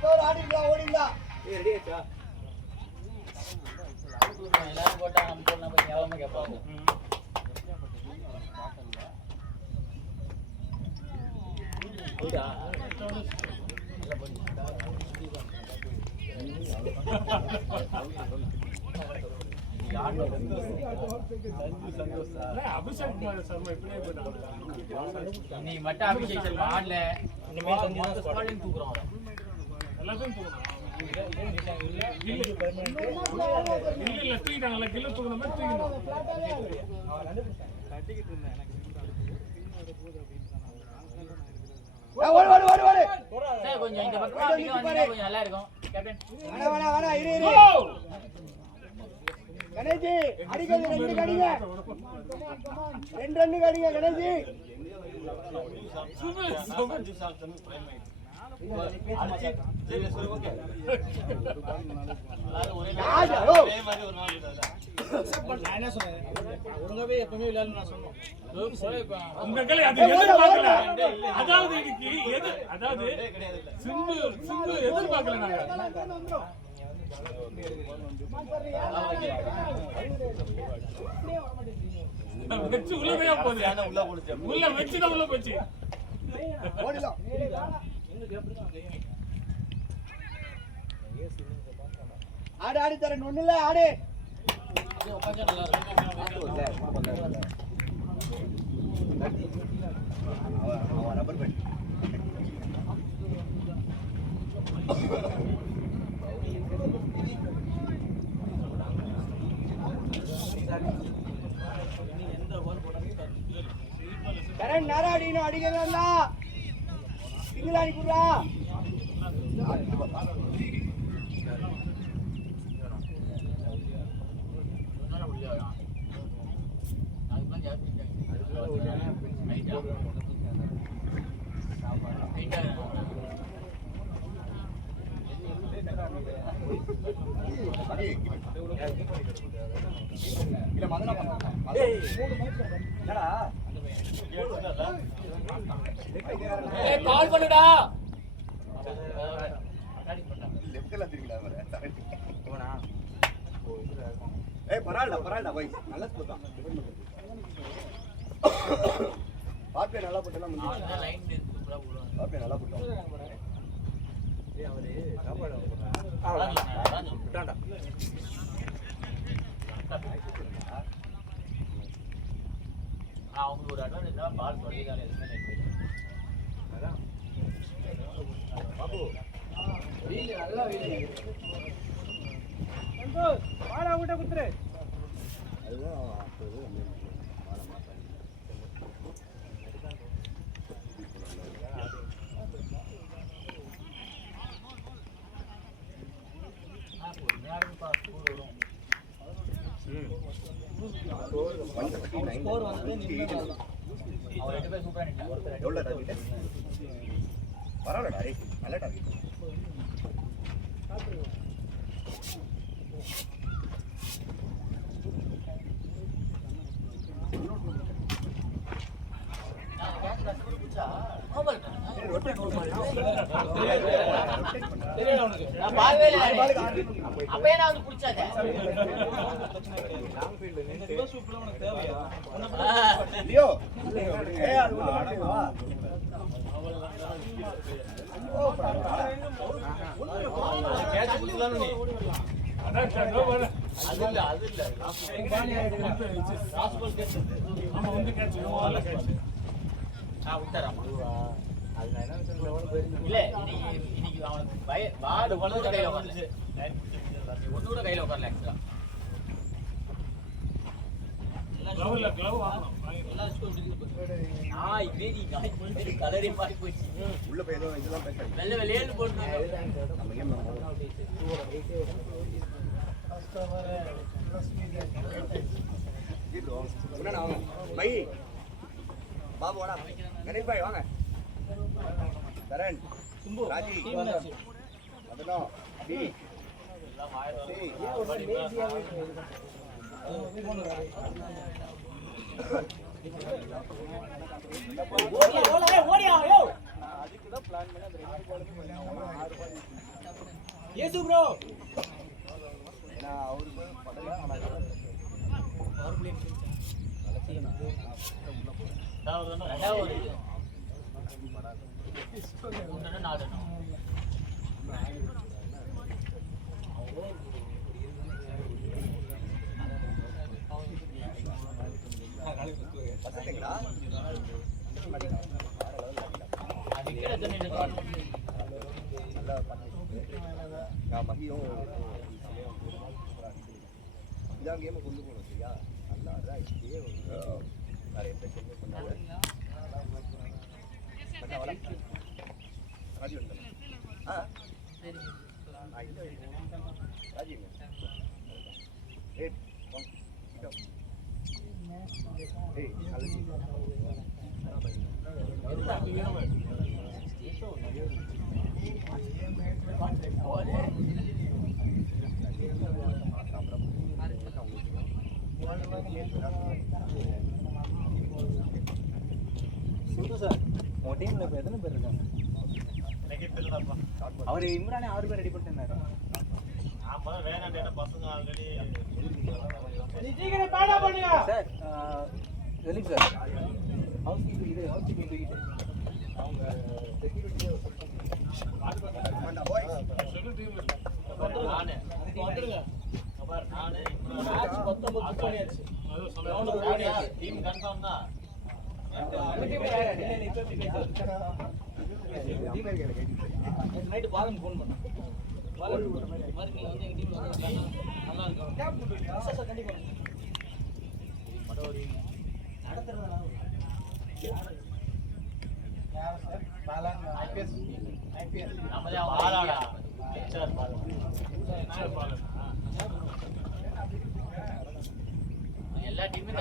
அடுத்தவர் ஆடிக்கலாம் ஓடிடலாம். ரெடி ஆச்சா? எல்லாரும் போட்டா நம்ம போனா போய் ஞாபகமா கேட்பாங்க. ஓடா நீ மட்டும் அபிஷேக் சர்மா ஆடல. இனிமே தந்தி ஸ்குவாடிங் தூக்குறோம். எல்லாத்தையும் தூக்குறோம். இல்ல தூக்கிட்டாங்கல்ல, கிலோ தூக்குற மாதிரி தூக்கிடணும். கட்டிக்கிட்டு இருந்தேன் எனக்கு கொஞ்சம் இந்த பக்கமா கொஞ்சம் நல்லா இருக்கும். கேப்டன் இரு கணேஜி அடிக்கிறது 2 கடிங்க. 2 ரன் கடிங்க கணேஜி. ஒழுங்காவே எப்பவுமே விளையாடணும் நான் சொன்னோம். அதாவது சிந்து எதிர்பார்க்கல நாங்க. வச்சு உள்ளதையா போகுது. உள்ள வச்சுதான் உள்ள போச்சு. ஆடு ஆடி தரேன் ஒண்ணு இல்ல ஆடு. கரண் நாராடினும் அடிக்கிறதா சிங்கிள் அடிக்குறா. கால் பண்ணுடா. பரவாயில்ல பை நல்ல ஸ்கோர் தான். பாப்பே நல்லா போட்டலாம். லைன் சூப்பரா போடுவாங்க. பாப்பே நல்லா போட்டோம். அவரே சாப்பாடு போறான். விட்டான்டா. அவங்க ஒரு அட்வான்டேஜ் தான் பால் பண்ணிட்டாங்க. அதான் பாபு வீல் நல்லா வீல் வந்து பாலா விட்ட குத்துரு. அதுதான் அப்போ பாலா மாட்டாங்க. ஸ்கோர் வந்து நின்னதால அவர் 2 பேர் சூப்பரா நின்னாங்க. ஒருத்தர் எவ்வளவு டார்கெட்? பரவாயில்ல டார்கெட் நல்ல டார்கெட். நான் பால்வே இல்ல. அப்பவே நான் வந்து புடிச்சாதே. லாங் ஃபீல்ட் நின்னு சூப்பரா உனக்கு தேவையா? லியோ ஏய் அது வா. கேட்ச் புடிச்சலாம் நீ. அதான் நோ வர. அது இல்ல. ராஸ்பல் கேட்ச். ஆமா வந்து கேட்ச் நோவால கேட்ச். விட்டாராமா. அது நான் என்ன சொல்றேன் இல்ல இன்னைக்கு அவனுக்கு பால் ஒண்ணு கையில உட்கார்ல. ஒண்ணு கூட கையில உட்கார்ல எக்ஸ்ட்ரா. க்ளவ் வாங்கணும். எல்லாம் ஸ்கோர் டிகிரி. இமேஜ் கலரே மாறி போச்சு. உள்ள போய் ஏதோ இதெல்லாம் பேசுறாங்க. வெள்ள வெள்ளேன்னு போட்டுருக்காங்க. நம்ம கேம் என்னடா வாங்க பை பாபு வாடா கணேஷ் பாய் வாங்க கரண் சும்பு ராஜி அதனோ டி எல்லாம் வாயசி ஏன் ஒரு லேசியாவே ஓடியா யோ ஏசு ப்ரோ இதான் கேமை கொண்டு போகணும் சரியா நல்லா அதான் இப்படியே நிறைய பேர் கொண்டு பண்ணாங்க ராஜி வந்தேன் ராஜி உங்க டீம்ல இப்ப எத்தனை பேர் இருக்காங்க? அவர் இம்ரானே 6 பேர் ரெடி பண்ணிட்டாரு. சார் வெளிப் சார் ஹவுஸ் கீப்பிங் தூக்கிட்டு அவங்க செக்யூரிட்டி நைட்டு பாலம் ஃபோன் பண்ணேன். எல்லா டீமும்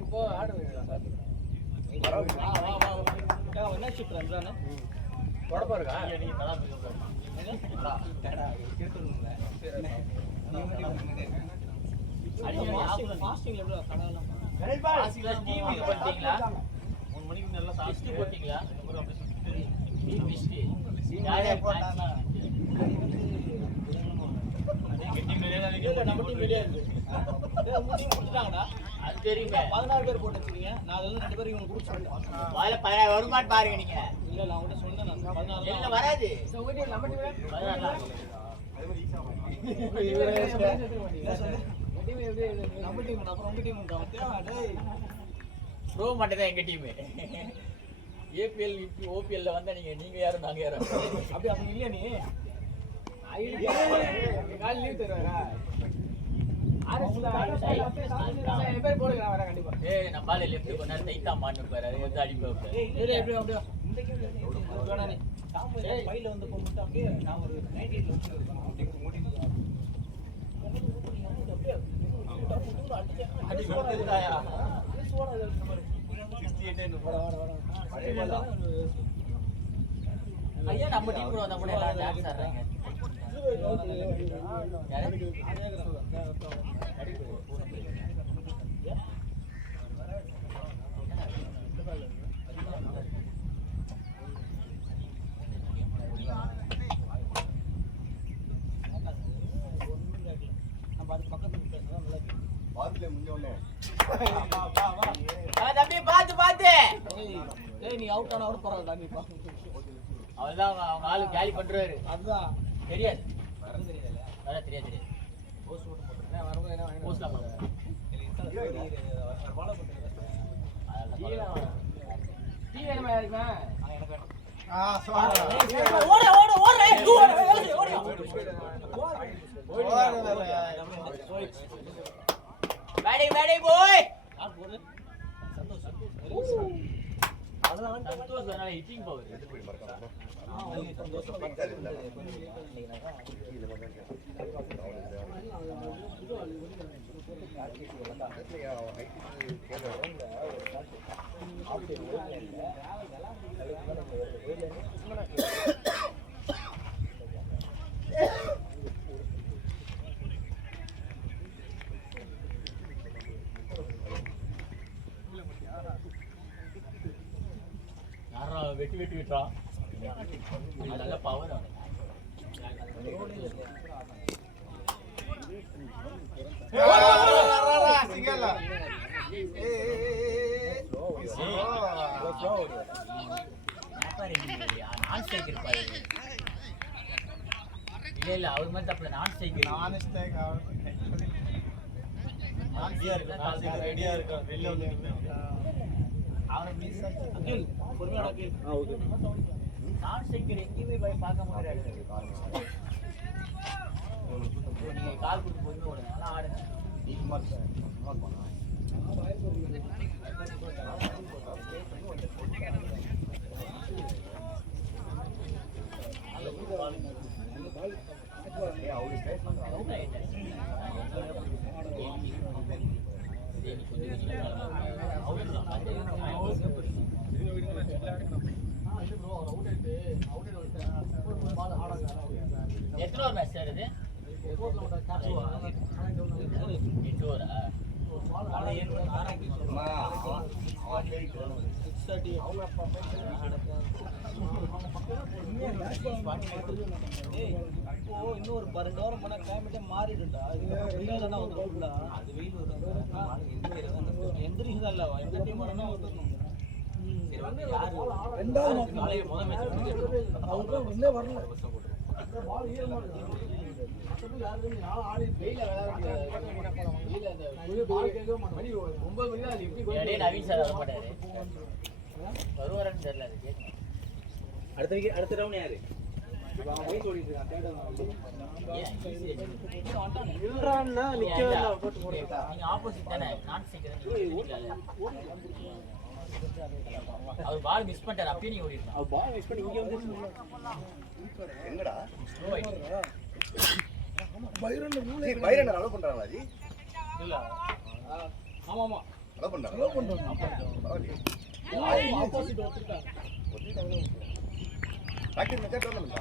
இப்போ ஆடுவீங்களா சார்? என்ன ஷிஃப்ட் ரன்றானே தொடப்பா இருக்கா? அது தெரியுமே 16 பேர் போட்டு வச்சிருக்கீங்க. நான் அதெல்லாம் 2 பேரும் இவங்க குரூப் சொல்லிட்டேன் வருமானு பாருங்க நீங்க. இல்ல நான் உங்கள்கிட்ட சொன்னேன். நான் 16 இல்ல வராது. ப்ரோ மட்டும் தான் எங்க டீம். ஏபிஎல் ஓபிஎல்ல வந்தா நீங்க யாரும் நாங்க யாரும் அப்படி இல்லையா நீ கால் லீவ் தருவாரா? நம்மளால லெஃப்ட் கொஞ்ச நேரம் தைத்தா மாட்டு பாரு வந்து அடிப்பா ஐயா நம்ம டீம் கூட வந்தா கூட எல்லாம் டான்ஸ் ஆடுறாங்க. தம்பி பாத்து பாத்து நீ அவுட் ஆனா கூட பரவாயில்ல. நீ அவர்தான் அவங்க ஆளு கேலி பண்றாரு. அதுதான் தெரியாது வரம் தெரியல. வர தெரியாது போஸ்ட் போட்டு போட்டுறேன். வரும்போது என்ன வாங்கி போஸ்ட்ல பாருங்க. ஃபாலோ பண்ணுங்க. டீ வேணுமா யாருக்குமா? எனக்கு வேணும். ஓட ஓட ஓட பேட்டிங் பேட்டிங் போய் யார் போடு? சந்தோஷ் சந்தோஷ் அதனால ஹிட்டிங் பவர் வெட்டி வெட்டி விட்டுறான். அது நல்ல பவர் அவனுக்கு. நான் ஸ்ட்ரைக் இருப்பாரு. இல்ல அவர் மாதிரி தப்பு. நான் ஸ்ட்ரைக் ரெடியா இருக்கா வெளில வந்து அவனை ப்ளீஸ் அகில் பொறுமையா அகில். ஓகே. நான் ஸ்ட்ரைக் எங்கேயுமே போய் பார்க்க முடியாது. நீங்க கால் கொடுத்து பொறுமையா ஓடுங்க. நல்லா ஆடுங்க. எத்தனை ஓவர் மேட்ச் சார் இது? 8 ஓவரா? இன்னொரு 12 வாரம் போனா கிளைமேட்டே மாறிடும்டா. வெயிலா வந்துடும்டா. அது வெயில் வரும். எந்திரிக்குதா இல்ல எந்த டீம் வரனா வந்துடணும். சரி வந்து யாரு ரெண்டாவது நாளைக்கு முதல் மேட்ச் அவங்க இன்னே வரல. பால் ஈரமா இருக்கு. மத்தபடி யாரும் நாளை ஆடி வெயில விளையாடுறாங்க. வெயில அந்த புது பால் கேட்க மணி 9 மணி தான் எப்படி டேய் நவீன் சார் வர மாட்டாரு. வருவாரன்னு தெரியல அது கேட்க. அடுத்த ரவுண்ட் யாரு? இப்ப அவன் போய் ஓடிட்டு இருக்கான். இல்லறான்னா நிக்கவே போட்டு போறீங்க. நீங்க ஆப்போசிட் தானே. நான் சீக்கிரம் அவர் பால் மிஸ் பண்ணிட்டாரு. அப்பயே நீ ஓடிடலாம். அவ பால் மிஸ் பண்ணி இங்க வந்து எங்கடா ஸ்லோ ஆயிடுச்சு. பைரன் அலோ பண்றாங்களா ஜி? இல்ல ஆமா ஆமா அலோ பண்றாங்க. ஆப்போசிட் ஒத்துட்டாங்க. ப்ராக்டிஸ் மேட்சா டோர்னமெண்டா?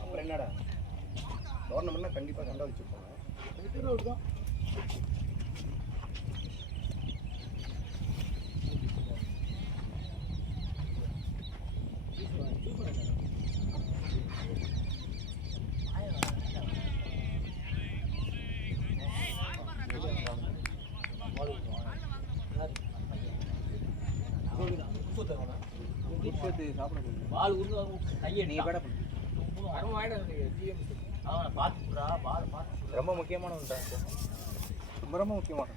அப்புறம் என்னடா டோர்னமெண்ட்னா கண்டிப்பா சண்டை வச்சிருப்பாங்க. பால் உருவா கையை நீ பேட பண்ணு. அவனை பார்த்துக்குறா. பால் பார்த்து ரொம்ப முக்கியமான ஒன்று. ரொம்ப முக்கியமான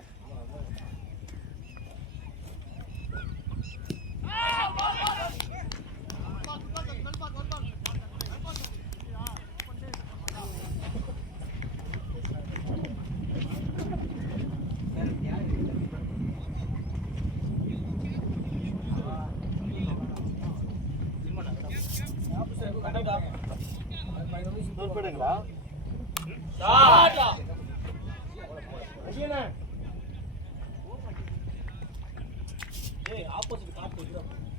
ஆப்போசிட் காட்டு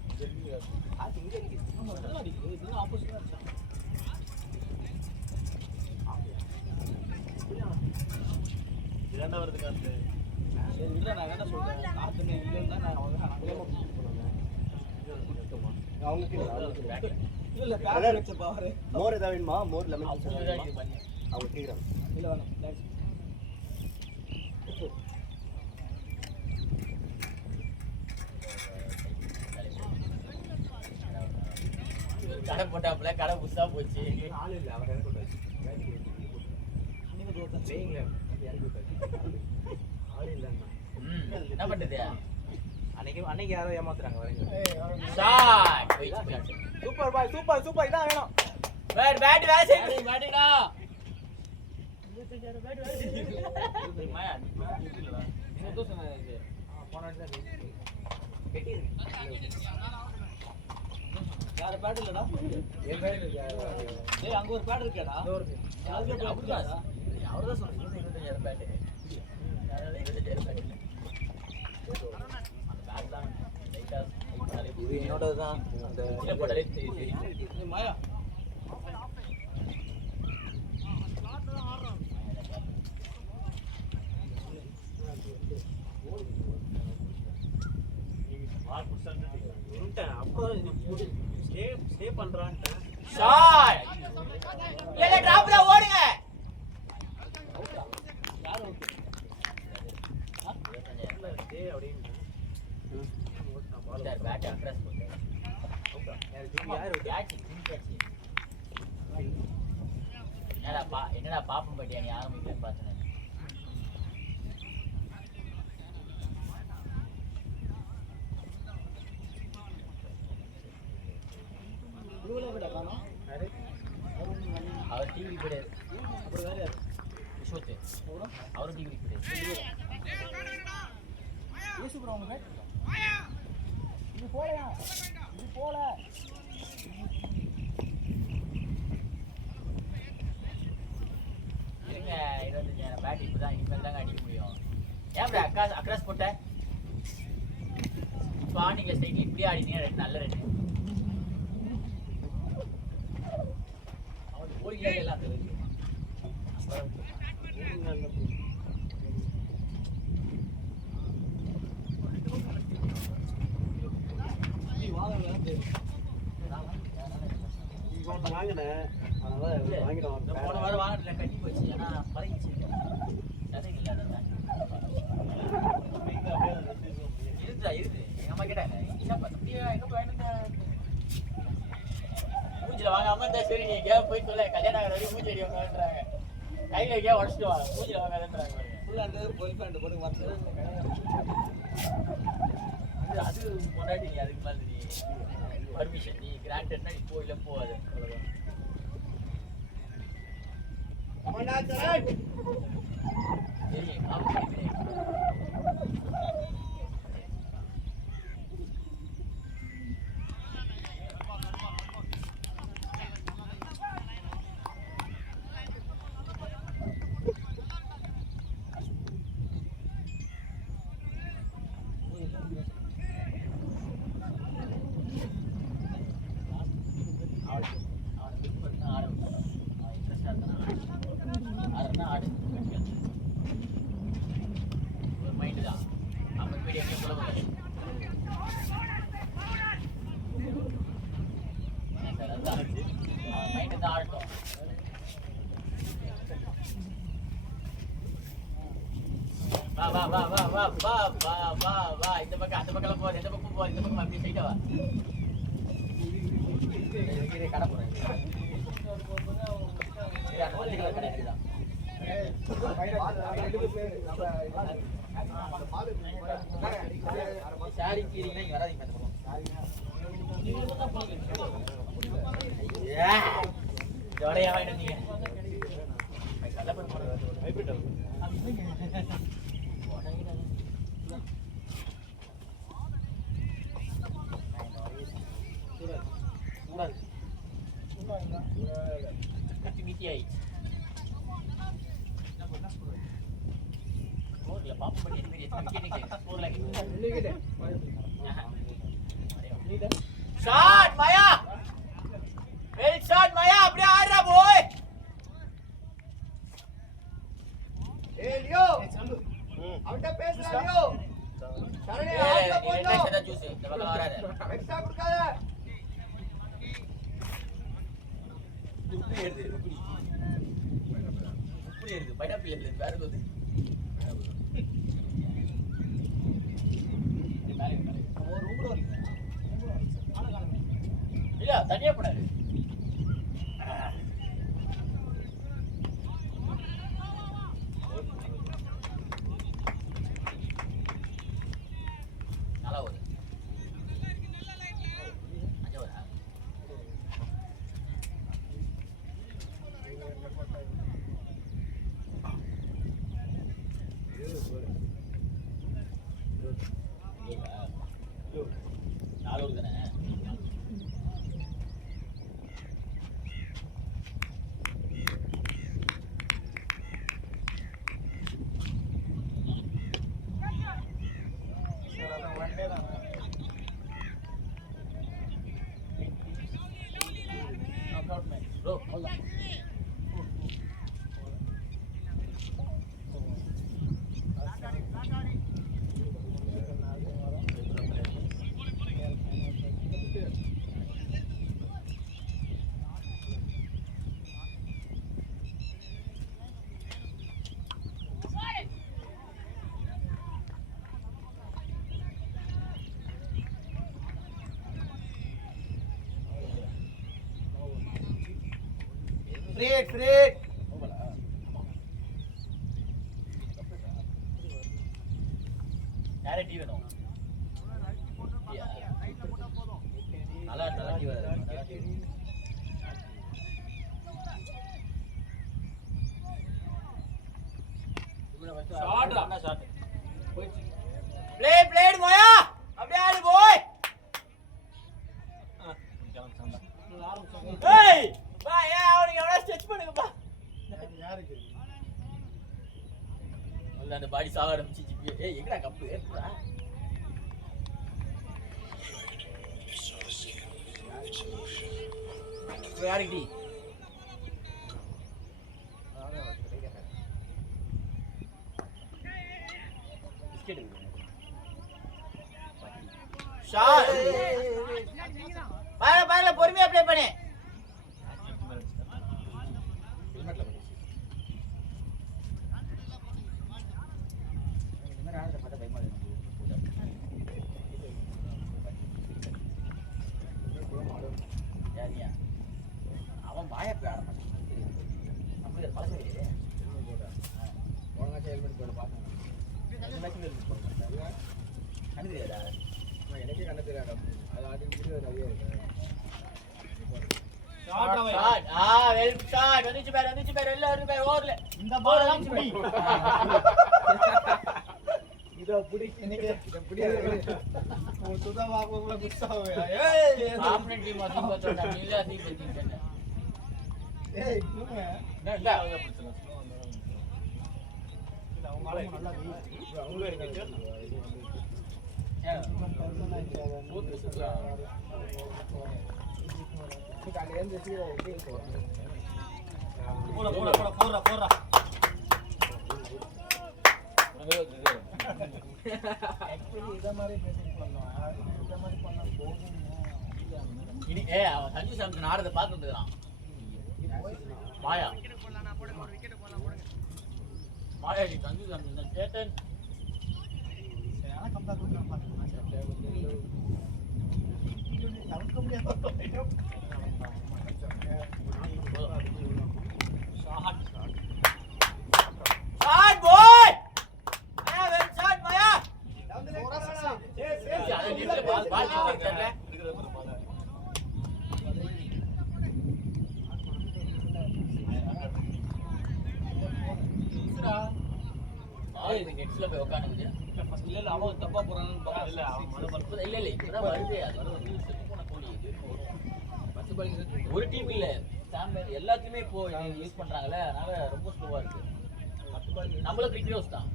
காட்டு இங்க இருக்கு. நல்லா அடிக்குது. இது ஆப்போசிட் தான். இரண்டாவது காத்து சரி இல்ல நான் என்ன சொல்றேன். காத்துன்னு இல்லன்னா நான் வந்து அவங்க இல்ல பேக் வெச்ச பாரு. மோர் ஏதாவது வேணுமா? மோர் லெமன் இது பண்ணி அவங்க கேக்குறாங்க. இல்ல வேணாம். கடை போட்டாப்புல கடை புதுசா போச்சு. ஆள் இல்ல அவர் எனக்கு கொண்டாச்சு. நீங்க தோத்தா வெயிங்க இறங்கி விட்டாச்சு. ஆள் இல்லன்னா என்ன பண்றது? அன்னைக்கு யாரோ ஏமாத்துறாங்க வரீங்க. ஷாட் போயிச்சு. சூப்பர் பாய் சூப்பர் சூப்பர் இதான் வேணும். பேட் பேட் வேலை செய்யுது. பேட்டடா 25000 பேட் வேலை செய்யுது. மாயா சந்தோஷம் இது. போன வாட்டி தான் கெட்டி யார பேட் இல்லடா. ஏன் பேட் டேய் அங்க ஒரு பேட் இருக்கேடா. யாருக்கு பேட் அப்படிதான் அவர்தான் சொல்றாரு 25000 பேட். அதாவது 25000 பேட் இல்ல. அந்த பேட் தான் லைட்டா இது என்னோடது தான். அந்த கீழ போட்டாலே தெரியும். ஏய் மாயா பால் புடிச்சா ஸ்டே பண்றான்ட்டேன். ஷாட் இல்ல டிராப் தான் ஓடுங்க. யார் ஓகே ஸ்டே அப்படின்ட்டு சார் பேட் அக்ராஸ் போட்டு யார் பேட் கிஞ்சாச்சு. என்னடா பாப்பம் பட்டியா நீ ஆரம்பிக்கலன்னு பார்த்தேன். அவர் டிவி கிடையாது. அப்புறம் வேற யாரு விஸ்வத்து அவரும் டிவி கிடையாது. யூசு ப்ரோ அவங்க இது போலையா இது போல இருங்க 25 பேட் இப்பதான் இனிமேல் தாங்க அடிக்க முடியும். ஏன் ப்ரோ அக்ராஸ் போட்ட ஸ்பானிங்ல ஸ்ட்ரைக் இப்படியே ஆடினீங்க. ரெண்டு நல்ல ரெண்டு அவனுக்கு போலிங்களா எல்லாம் தெரியும். வாங்கினேன் அதனால வாங்கிடுவான். போன வாரம் வாங்கினதுல கட்டி போச்சு. ஏன்னா பழகிச்சு இருக்குதா இருக்குது. எங்க அம்மா கேட்டாங்க என்னப்பா தம்பியா எங்க போயிட்டு மூஞ்சில வாங்காம இருந்தா சரி நீ எங்கேயாவது போய் சொல்ல கல்யாணம் ஆகிற வரையும் மூஞ்சி அடி வாங்கன்றாங்க. கையில எங்கேயா உடச்சிட்டு வா மூஞ்சில வாங்காதன்றாங்க. அது முன்னாடி நீ அதுக்கு மேலே நீ பர்மிஷன் நீ கிராண்டட்னா நீ போயில போகாது. அவ்வளவுதான். சரி வா இந்த பக்கம் அந்த பக்கம் போகுது. எந்த பக்கம் போகுது இந்த பக்கம் அப்படி ஸ்ட்ரைட்டா வா. கடை போறேன் கடை இருக்குதா சாரி கீரிங்கன்னா இங்க வராதீங்க. ஜோடையா வாங்கிட்டு வந்தீங்க. ஷாட் மாயா வெல் ஷாட் மாயா அப்படியே ஆடுறா போய். ஏய் லியோ அவன்கிட்ட பேசுறா லியோ. சரணே ஆட்ல போடணும். எக்ஸ்ட்ரா ஜூஸ் இந்த பக்கம் வராத. எக்ஸ்ட்ரா கொடுக்காத. உப்பு ஏறுது பைனாப்பிள் ஏறுது வேற எதுவும் இல்ல தனியா போடாது. நல்லா வருது. நாலு தானே bro. ஃப்ரீட் யாரே டீ வேணும் நல்லா டீ வேணும் ஷாட் பிளேட் போயா அப்படியே ஆடு போய் ஏய் பா ஏன் அவனுக்கு எவ்வளவு ஸ்ட்ரெச் பண்ணுங்க பா யாருக்கு அல்ல அந்த பாடி சாக ஆரம்பிச்சு ஏய் எங்கடா கப்பு ஏறா யாருக்கு டீ பாருங்க பொறுமையா ப்ளே பண்ணு அவன் வாய போய் ஆட மாட்டான் பழக்கம் ஹெல்மெட் போட பார்த்தேன் கண்ணு தெரியாதா எனக்கே கண்ணு தெரியாதா அது ஆடி நிறைய இருக்கு ஷாட் வந்துச்சு பேர் எல்லாரும் பேர் ஓவர்ல இந்த பால் தான் புடி இத புடி இன்னைக்கு இத புடி சுதா வாக்குல குஸ்ஸாவே ஏய் आपने टीम अधिक बचोटा नीला अधिक बचीने ஏய் குங்க டா இல்ல அவங்க ஆளே நல்லா வீ அவங்களே இருக்காங்க காலையில இருந்து சீரோ போறா ஆக்சுவலி இத மாதிரி பேசிங் பண்ணலாம் இத மாதிரி பண்ணா போகும் இனி அவன் சஞ்சு சாம்சன் ஆடுறத பாத்துட்டான் மாயா டி சஞ்சு சாம்சன் சேட்டன் சேனா கம்பேக் பண்ணி பாத்துக்கலாம் தவிர்க்க முடியாது ஷாட் பாய் மாயா வெல் ஷாட் மாயா அத நீங்க பால் நிக்கறல இது நெட்ஸ்ல போய் உட்கார்ந்துட்டு இல்ல அவன் தப்பா போறான்னு பாக்கல இல்ல இப்பதான் வருது அது வந்து செத்து போன கோழி இது ஒரு டீம் இல்ல சாம்பர் எல்லாத்துலயுமே இப்போ யூஸ் பண்றாங்கல அதனால ரொம்ப ஸ்லோவா இருக்கு நம்மள கிரிக்கெட்டர்ஸ் தான்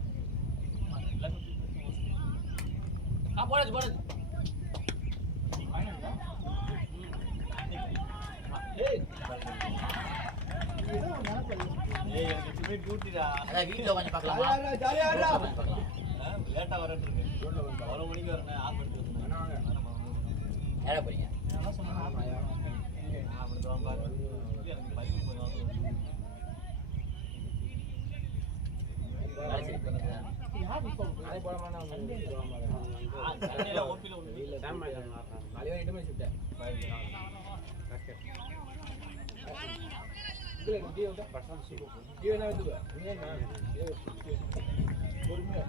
போடாது ஏய் எனக்கு சுமே டியூட்டிடா அத வீட்ல வந்து பார்க்கலாமா ஜாலியா ஆடுடா லேட்டா வரட்டு இருக்கு 12 மணிக்கு வரணும் ஹாஸ்பிடல் ஏற போறீங்க நான் சொன்னா மாயா அப்படி தான் பாரு எனக்கு பைக் போய் யார் இப்போ நாளை போட மாட்டாங்க சண்டேல ஓபில ஒண்ணு இல்ல டைம் ஆயிடுச்சு நாளைக்கு இடுமே ஷிஃப்ட் இதுல டிவி வந்து பர்சனல் ஷிஃப்ட் டிவி என்ன வந்து பொறுமையா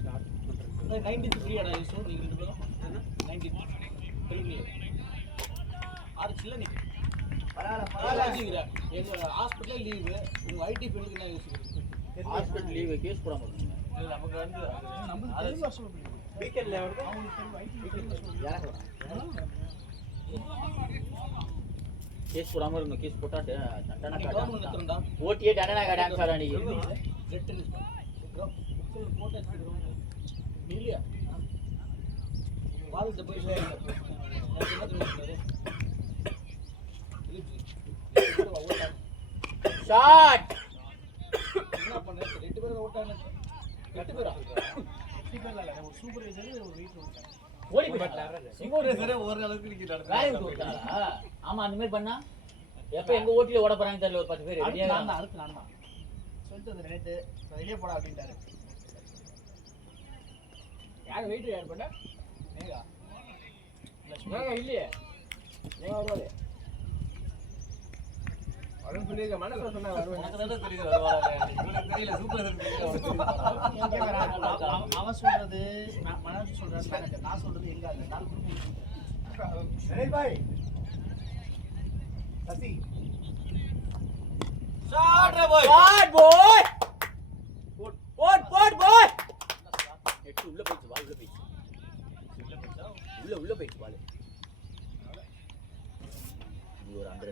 ஸ்டார்ட் பண்றது 19 ஃப்ரீ ஆடா யூஸ் நீங்க ரெண்டு பேரும் 19 தெலுங்குல ஆறு சில்ல நீ பரவாயில்ல எங்க ஹாஸ்பிடல்ல லீவ் உங்க ஐடி ஃபீல்டுக்கு என்ன யூஸ் ஹாஸ்பிடல் லீவ் கேஸ் போடாம இருக்கீங்க இல்ல நமக்கு வந்து நம்ம தெரிஞ்ச வருஷம் வீக்கெண்ட்ல வந்து அவங்களுக்கு தெரியும் ஐடி கேஸ் போடாம இருங்க கேஸ் போட்டா தண்டனை கவர்மெண்ட் எடுத்துறடா ஓட்டியே தண்டனை டான்ஸ் ஆடா நீ ரெட் நியூஸ் புக் போட்டு எடுத்துறோம் இல்லையா வால்ட்ட போய் ஷாட் என்ன பண்ண ரெண்டு பேரும் ஓட்டாங்க ரெண்டு பேரா ஒரு சூப்பர்வைசர் ஒரு வீட்ல இருக்காங்க ஓடி போயிட்டாங்க சிங்கோரேசரே ஒரு அளவுக்கு நிக்கிறாரு வேலைக்கு போறாங்களா ஆமா அந்த மாதிரி பண்ணா எப்ப எங்க ஓட்டில ஓட போறாங்க தெரியல, ஒரு 10 பேர் ரெடியா நான் தான் சொல்லிட்டு நேற்று வெளியே போடா அப்படின்ட்டாரு. யார் வெயிட் யார் பண்ண மேகா இல்லையே வரும் சொல்லியிருக்க மனசுல சொன்னா வருவேன். அவன் சொல்றது மனசு சொல்றது மேனேஜர், நான் சொல்றது எங்க அந்த 4 சுனில் பாய் சசி ஷாட் பாய் பாய் நெட் உள்ள போயிச்சு, பால் உள்ள போயிச்சு, உள்ள போயிச்சு பால். இது ஒரு 100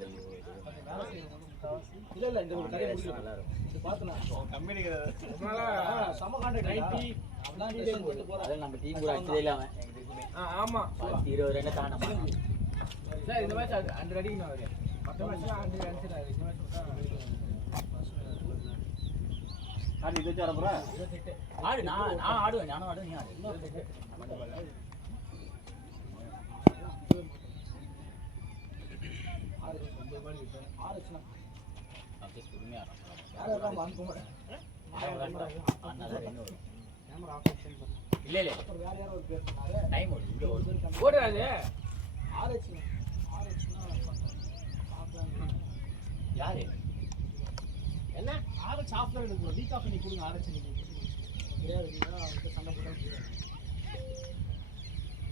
இல்ல இந்த ஒரு கதையை முடிச்சு நல்லா இருக்கும். இது பார்த்தனா கம்பெனி சம கான்ட்ராக்ட் 90 அவலாம் டிசைன் போட்டு போறான். அத நம்ம டீம் கூட அடிச்சதே இல்ல அவன். எங்க டீமே ஆமா 20 ரன் தான சார் இந்த மேட்ச் 100 அடிக்கு நான் வரேன். மத்த மேட்ச்ல 100 அடிச்சாரு. இந்த மேட்ச் ஆடி இது வர போறா ஆடு. நான் ஆடுவேன், நானும் ஆடுவேன், நீ ஆடு. அப்படியே பொறுமையா ஆடுறோம். இல்ல டைம் ஓடுறாரு. யாரு என்ன ஆர்எச் ஆஃப்ல இருக்கு, வீக் ஆஃப் பண்ணி கொடுங்க ஆர்எச் நீங்க. கிடையாதுன்னா அவருக்கு சண்டை போட்டா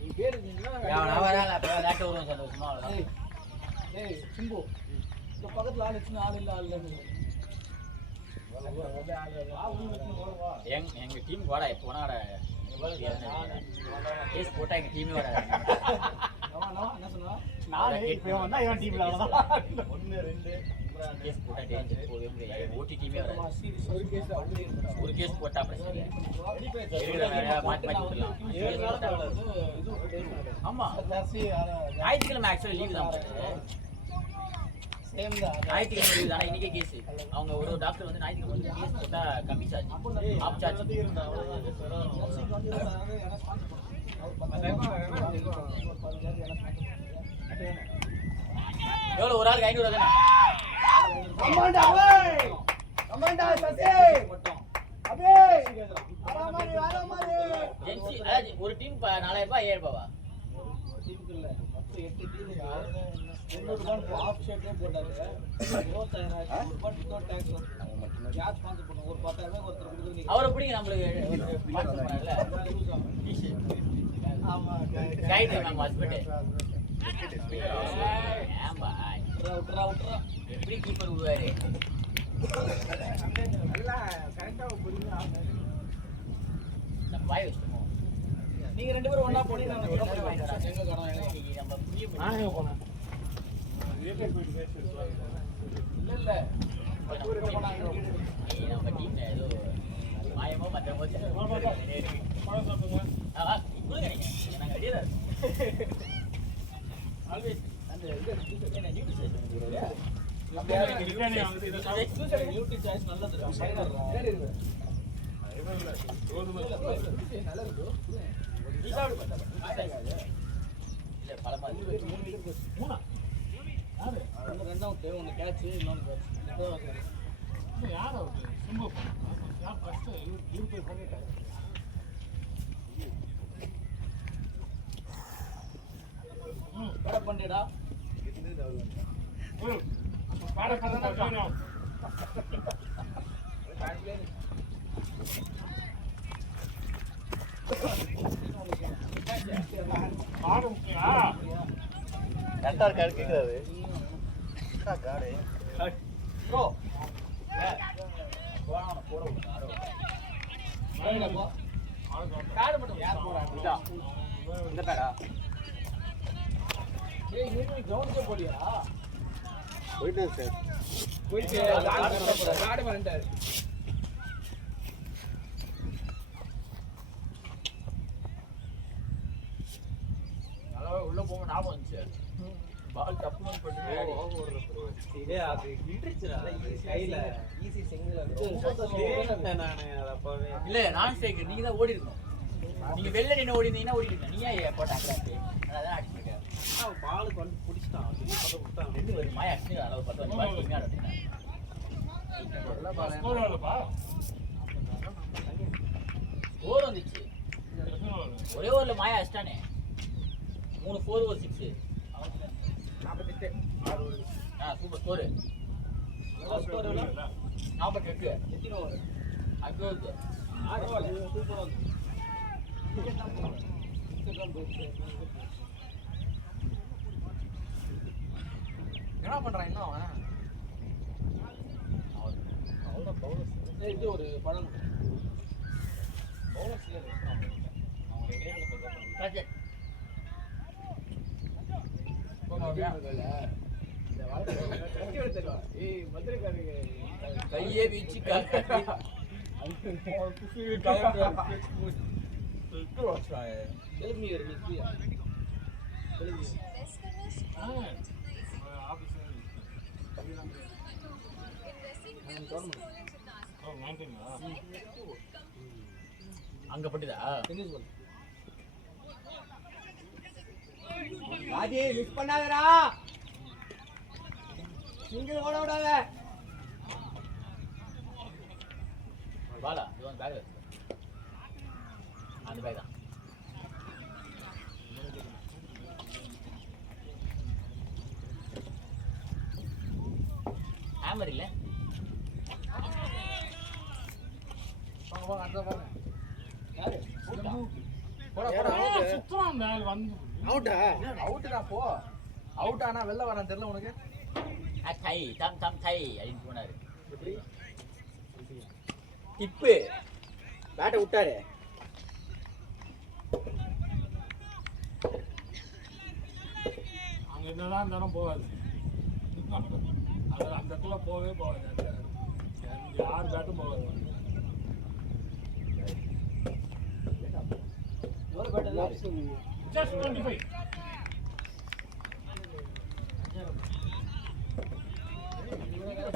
நீ பேர் இருக்கீங்களா? நான் வரல, அப்ப லேட் வருவோம் சந்தோஷமா. ஏய் சிம்பு இந்த பக்கத்துல ஆள் வச்சுன்னு ஆள் இல்ல எங்க டீம் வாடா, எப்போ வேணா கேஸ் போட்டா எங்க டீமே வராது. என்ன சொன்னா நானே இப்போ வந்தா இவன் டீம்ல அவ்வளவுதான் 1 2 கேஸ் போட்டா டேஞ்சர், போகவே முடியாது. ஓட்டி டீமே வராது. ஒரு கேஸ் அப்படியே ஒரு கேஸ் போட்டா பிரச்சனை இல்லை. மாற்றி விட்டுலாம். ஆமா ஞாயிற்றுக்கிழமை ஆக்சுவலி லீவு தான். சேம் தான் ஞாயிற்றுக்கிழமை லீவு தானே, இன்னைக்கே கேஸ். அவங்க ஒரு டாக்டர் வந்து ஞாயிற்றுக்கிழமை வந்து கேஸ் போட்டா கம்மி சார்ஜ், ஆஃப் சார்ஜ். எவ்வளோ ஒரு ஆளுக்கு 500 தானே? கமாண்டா ஓய் கமாண்டா சசி அபே ஆராமாரி ஜென்சி அதாவது ஒரு டீம் 4000 ரூபாய் 5000 ரூபாவா? டீமுக்கு இல்ல மொத்தம் 8 டீமுக்கு 200 ரூபாய் ஆஃப் ஷேட்டே போட்டாரு. 20000 ரூபாய் டிக்கெட் டாக்ஸ் யார் ஸ்பான்சர் பண்ணுங்க, ஒரு 10000 ரூபாய் ஒருத்தர் கொடுக்குறது நீங்க. அவரை பிடிங்க, நம்மளுக்கு ஸ்பான்சர் பண்ணார்ல. ஆமா கைட் நம்ம ஹஸ்பண்ட். ஏம்பா விட்றா எப்படி கீப்பர் விடுவாரு? நல்லா கரெக்டா புரியுது. நம்ம வாய் வச்சுக்கோம். நீங்க ரெண்டு பேரும் ஒண்ணா போனீங்க நான் கூட போய் வாங்கிட்டு வரேன். எங்க கடை நம்ம புரிய நானே போனேன். இல்ல நம்ம டீம்ல ஏதோ மாயமோ மற்றமோ கொடுங்க நீங்க, நாங்கள் ரெடியாக தான் இருக்கோம். ஆல்வேஸ் அந்த என்ன நியூட்ரிஷன் நியூட்ரி சாய்ஸ் நல்லது. இல்ல பல மாதிரி ரெண்டு அவுட், ஒன்னு கேட்ச், இன்னொன்னு கேட்ச். யார் அவுட்? சும்மா யார் ஃபர்ஸ்ட் 20 பண்ணிட்டாரு. பேட பண்ணிடா. பாட கதனா காணோம். பாடு முக்கியா? கரெக்டா கேக்குறாரு காடே ப்ரோ போட விடுங்க. ஆரோடா போ. காடு மட்டும் யார் போறாங்க? இந்த பேடா ஏய் நீ கிரவுண்ட்ல போடியா? போயிட்டே சார் போயிட்டு காடு வந்துட்டாரு. அதாவது உள்ள போக ஞாபகம் வந்துச்சு. பால் டப்புன்னு போட்டு இதே அது இன்ட்ரிச்சுடா கையில ஈஸி சிங்கிள் நானே அத அப்பவே இல்ல நான் ஸ்ட்ரைக்கர், நீங்க தான் ஓடி இருக்கணும். நீங்க வெளில நின்னு ஓடி இருந்தீங்கன்னா ஓடி இருக்கணும். நீ ஏன் போட்டாங்க? அதான் அடிச்சிருக்கேன். பாலுக்கு வந்து பிடிச்சிட்டான் விட்டான். ரெண்டு ஒரு மாய அடிச்சு அளவு 10 பால் கம்மியா அடிச்சிட்டேன். ஸ்கோர் வந்துச்சு. ஒரே ஓவர்ல மாயா அடிச்சிட்டானே. 3 4 ஒரு 6. 48 சூப்பர் ஸ்கோர். ஸ்கோர் எவ்வளோ? 48. எத்தனை ஓவர்? அக்ரோத். பரவாயில்ல, சூப்பரா வந்து. என்ன பண்றான் இன்னும் அவன்? இது ஒரு பழம் கையே வீச்சு தெலுங்கு அங்க பட்டுதா? ராஜி மிஸ் பண்ணாதடா. சிங்கிள் ஓட விடாத. பாலா இது வந்து பேக் அந்த பேக் தான். ஹேமர் இல்ல வாங்க அடுத்த பாருங்க. யாரு? போடா சுத்தம் அவுட்டா? அவுட் தான் போ. அவுட் ஆனா வெளில வரான்னு தெரியல உனக்கு. தை தம் தம் தை அப்படின்னு போனாரு. டிப்பு பேட்டை விட்டாரு. அங்கே என்னதான் இருந்தாலும் போகாது. அது அந்த இடத்துல போகவே போகாது. யார் பேட்டும் போகாது. எவ்வளோ பேட்டர்? Just 25.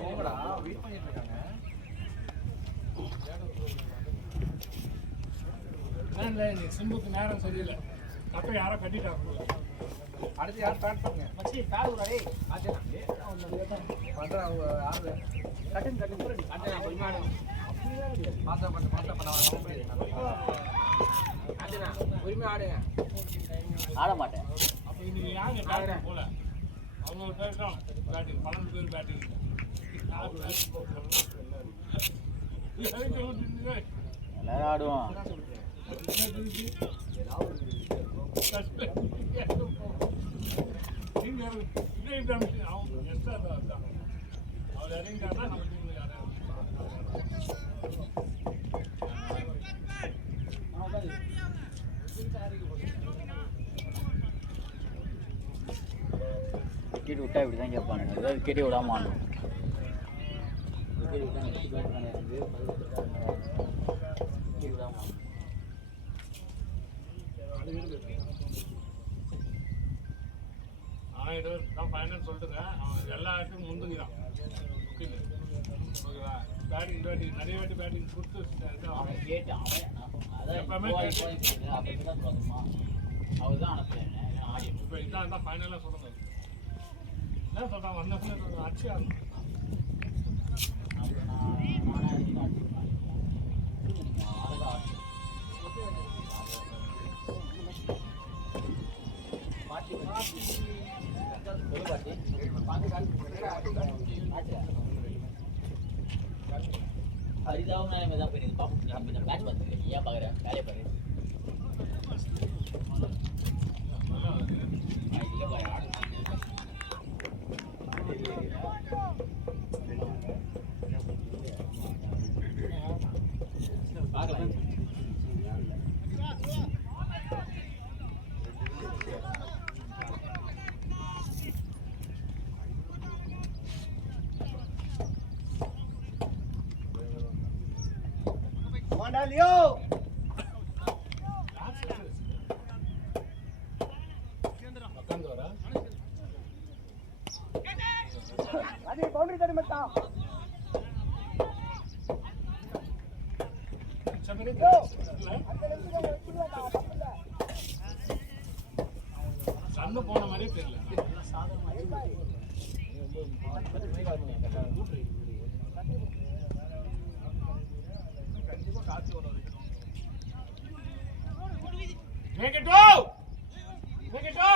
போங்கடா வெயிட் பண்ணிட்டு இருக்காங்க. இல்லை நீ சிம்புக்கு நேரம் சரியில்லை. கப்பை யாரோ கட்டிட்டாங்க. அடுத்து யார் பேட் பண்ணுங்க. மச்சி பேட் விடாதே. ஆச்சேனா பண்றா ஆறு கட்டிங் அண்ணா கொஞ்சம் ஆடு. பாத்தா பண்ண அண்ணா உரிமை ஆடுங்க. ஆட மாட்டேன். அப்போ இன்னைக்கு யாரு பேட்டிங் போல? அவங்க பேர் தான் பேட்டிங். 12 பேர் பேட்டிங். எல்லாரும் ஆடுவோம். அவர் இறங்கிட்டாருன்னா நம்ம டீம்ல யாராவது விக்கெட் விட்டா இப்படி தான் கேட்பானுங்க. ஏதாவது விக்கெட்டே விடாம ஆடும். விக்கெட் விட்டா நெக்ஸ்ட் பேட் தானே இருக்கு. விக்கெட் விடாம ஆடும். அவன் தான் ஃபைனல் சொல்லிட்டுங்க. அவன் எல்லா இடத்துக்கும் முந்துங்கிறான். ஓகேவா? பேட்டிங் நிறைய வாட்டி பேட்டிங் கொடுத்து அவன் கேட்டு அவன் அதான் எப்பவுமே அப்படி தான் சொல்லணுமா? அவர் தான் அனுப்புறேன் ஆடி. இப்போ இதான் ஃபைனலாக சொல்லுங்க. என்ன சொல்கிறான்? வந்த அச்சு ஆகணும். ஹரிதாவும் நான் தான் போய் பார்ப்போம். அப்போ இந்த பேட்ச் பார்த்துருக்கேன். ஏன் பார்க்குறேன்? வேலையை பாரு. பார்க்கலாம். Leo. Adi boundary tadi mata. தெரியல. கண்டிப்பா காத்து வர வைக்கணும். Make it go! Make it go!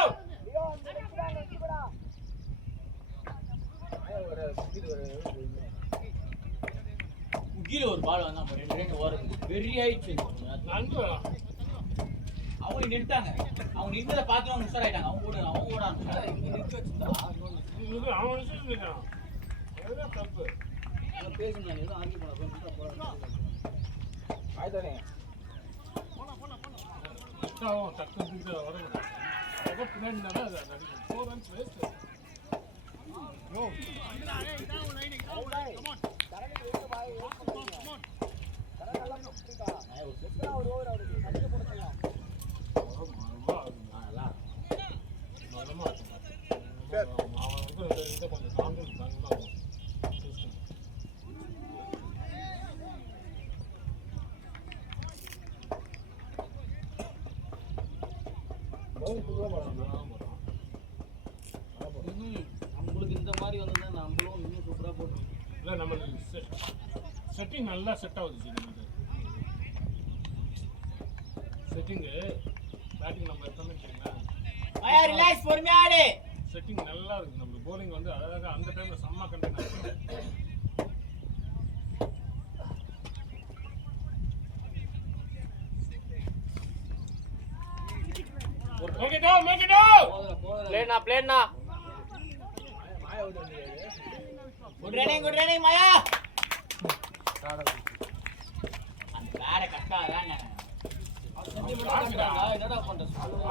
கீழே ஒரு பால் வந்தா ரெண்டு ஓடுறது பெரிய ஆயிடுச்சு. நன்கு அவங்க நின்ட்டாங்க. அவங்க நின்றதை பார்த்து அவங்க உஷாராயிட்டாங்க. அவங்க ஓட ஆரம்பிச்சாங்க. இது அவன் விஷயம் இருக்கான். அதுதான் தப்பு. பேசுங்க எதுவும் ஆர்கியூ பண்ண போறோம். ஆயிட்டானே அவன் டக்குன்னு வர அதை பின்னாடி அது அடிக்கும். 4 runs waste. அவன் வந்து கொஞ்சம் கான்ஃபிடன்ஸ் தாங்கலாம். நம்மளுக்கு இந்த மாதிரி வந்தா நம்மளும் இன்னும் சூப்பரா போட்டுருவோம். இல்லை நம்மளுக்கு செட்டிங் நல்லா செட் ஆகுது. நமக்கு செட்டிங்கு பேட்டிங் நம்ம எப்பவுமே ரிலாக்ஸ் பொறுமையா ஆடு. செட்டிங் நல்லா இருக்கு. நம்மளுக்கு போலிங் வந்து அழகாக அந்த டைம்ல செம்ம கண்டென்ட் ஆகுது. Make it out, make it out! பிளேன்னா குட் ரன்னிங் மாயா. அந்த பேரை கட்டாதாங்க. என்னடா பண்ற?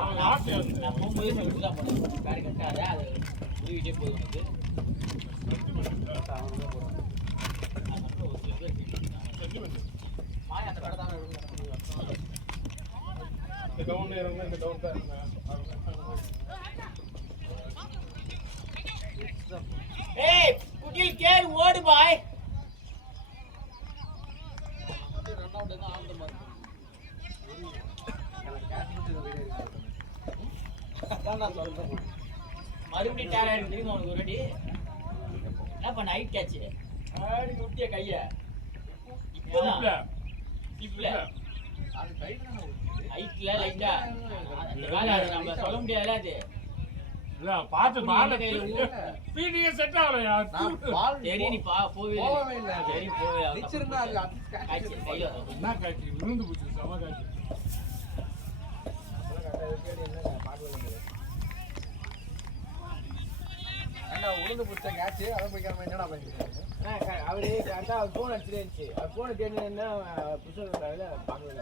அவன் லாஸ்ட் நான் போகும்போது சொல்லிட்டு தான் போனேன். பேரை கட்டாத அது உருவிட்டே போகுது உனக்கு. மாயா அந்த பேரை தானே இந்த டவுன் இறங்க இந்த டவுன் தான் இருங்க. ஏய் குட்டில் கேர் ஓடு பாய். ரன் அவுட் தான் ஆந்த மாதிரி. அதான் சொல்றேன். மறுபடியும் டேர் ஆயிடும் தெரியுமா உனக்கு ஒரு அடி. என்ன பண்ண ஹைட் கேட்ச் ஆடி விட்டிய கைய இப்பதான் இப்பல அது கைட் தான ஹைட்ல லைட்டா அந்த வேலை அது நம்ம சொல்ல முடியாதுல. அது இல்ல பாத்து பால் பீடியே செட் ஆகலையா? நான் பால் சரி நீ போவே இல்ல சரி போவே நிச்சிருந்தா அது காய்ச்சி கையில வரும். என்ன காட்சி விழுந்து போச்சு. செம காட்சி. ஏண்டா உளுந்து புடிச்ச கேட்ச் அத போய்க்காம என்னடா பண்ணிருக்காங்க? அவரு கரெக்டா போன் அடிச்சிருந்துச்சு. போன் கேட்டீங்கன்னா புஷர்ல பாக்கல.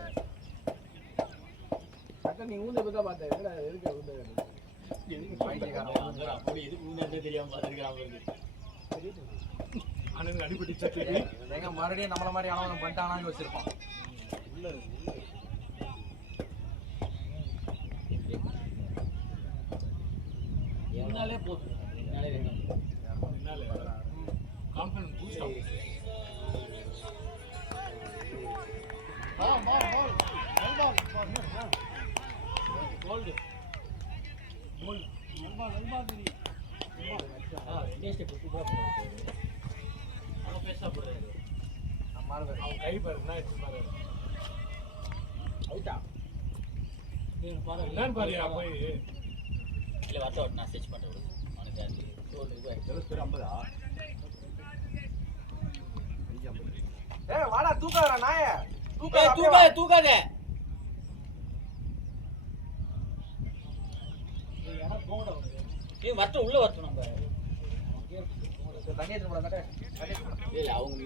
அக்கா நீ ஊந்த பத்தா பார்த்தா என்னடா எதுக்கு ஊந்த? எதுக்கு பைத்தியக்காரன் அப்படி எதுக்கு ஊந்தே தெரியாம பாத்துக்கிறான் அவருக்கு. அண்ணனுக்கு அடிபட்டுச்சா? எங்க மறுபடியும் நம்மள மாதிரி ஆனவன் பண்ணிட்டானான்னு வச்சிருப்பான். என்னாலே போதும். என்னாலே வேணும். என்னால கான்ஃபிடன்ஸ் பூஸ்ட் ஆகும். கோல்டு கோல்டு டேஸ்ட் சூப்பரா போடுறாரு. அவன் பேசா போடுறாரு. அவன் கை பாருன்னா எடுத்து பாரு. அவுட்டா பாரு என்னன்னு பாரியா போய். இல்ல வரட்ட நான் ஸ்டிச் பண்றேன் அவனுக்கு. அது கோல்டு இது 50. ஏய் வாடா தூக்காதடா நாயே. தூக்காத தூக்காத. ஏய் வரட்ட உள்ள வரட்டும் நம்ம. தண்ணி எடுத்து போடா கட்ட. இல்ல அவங்க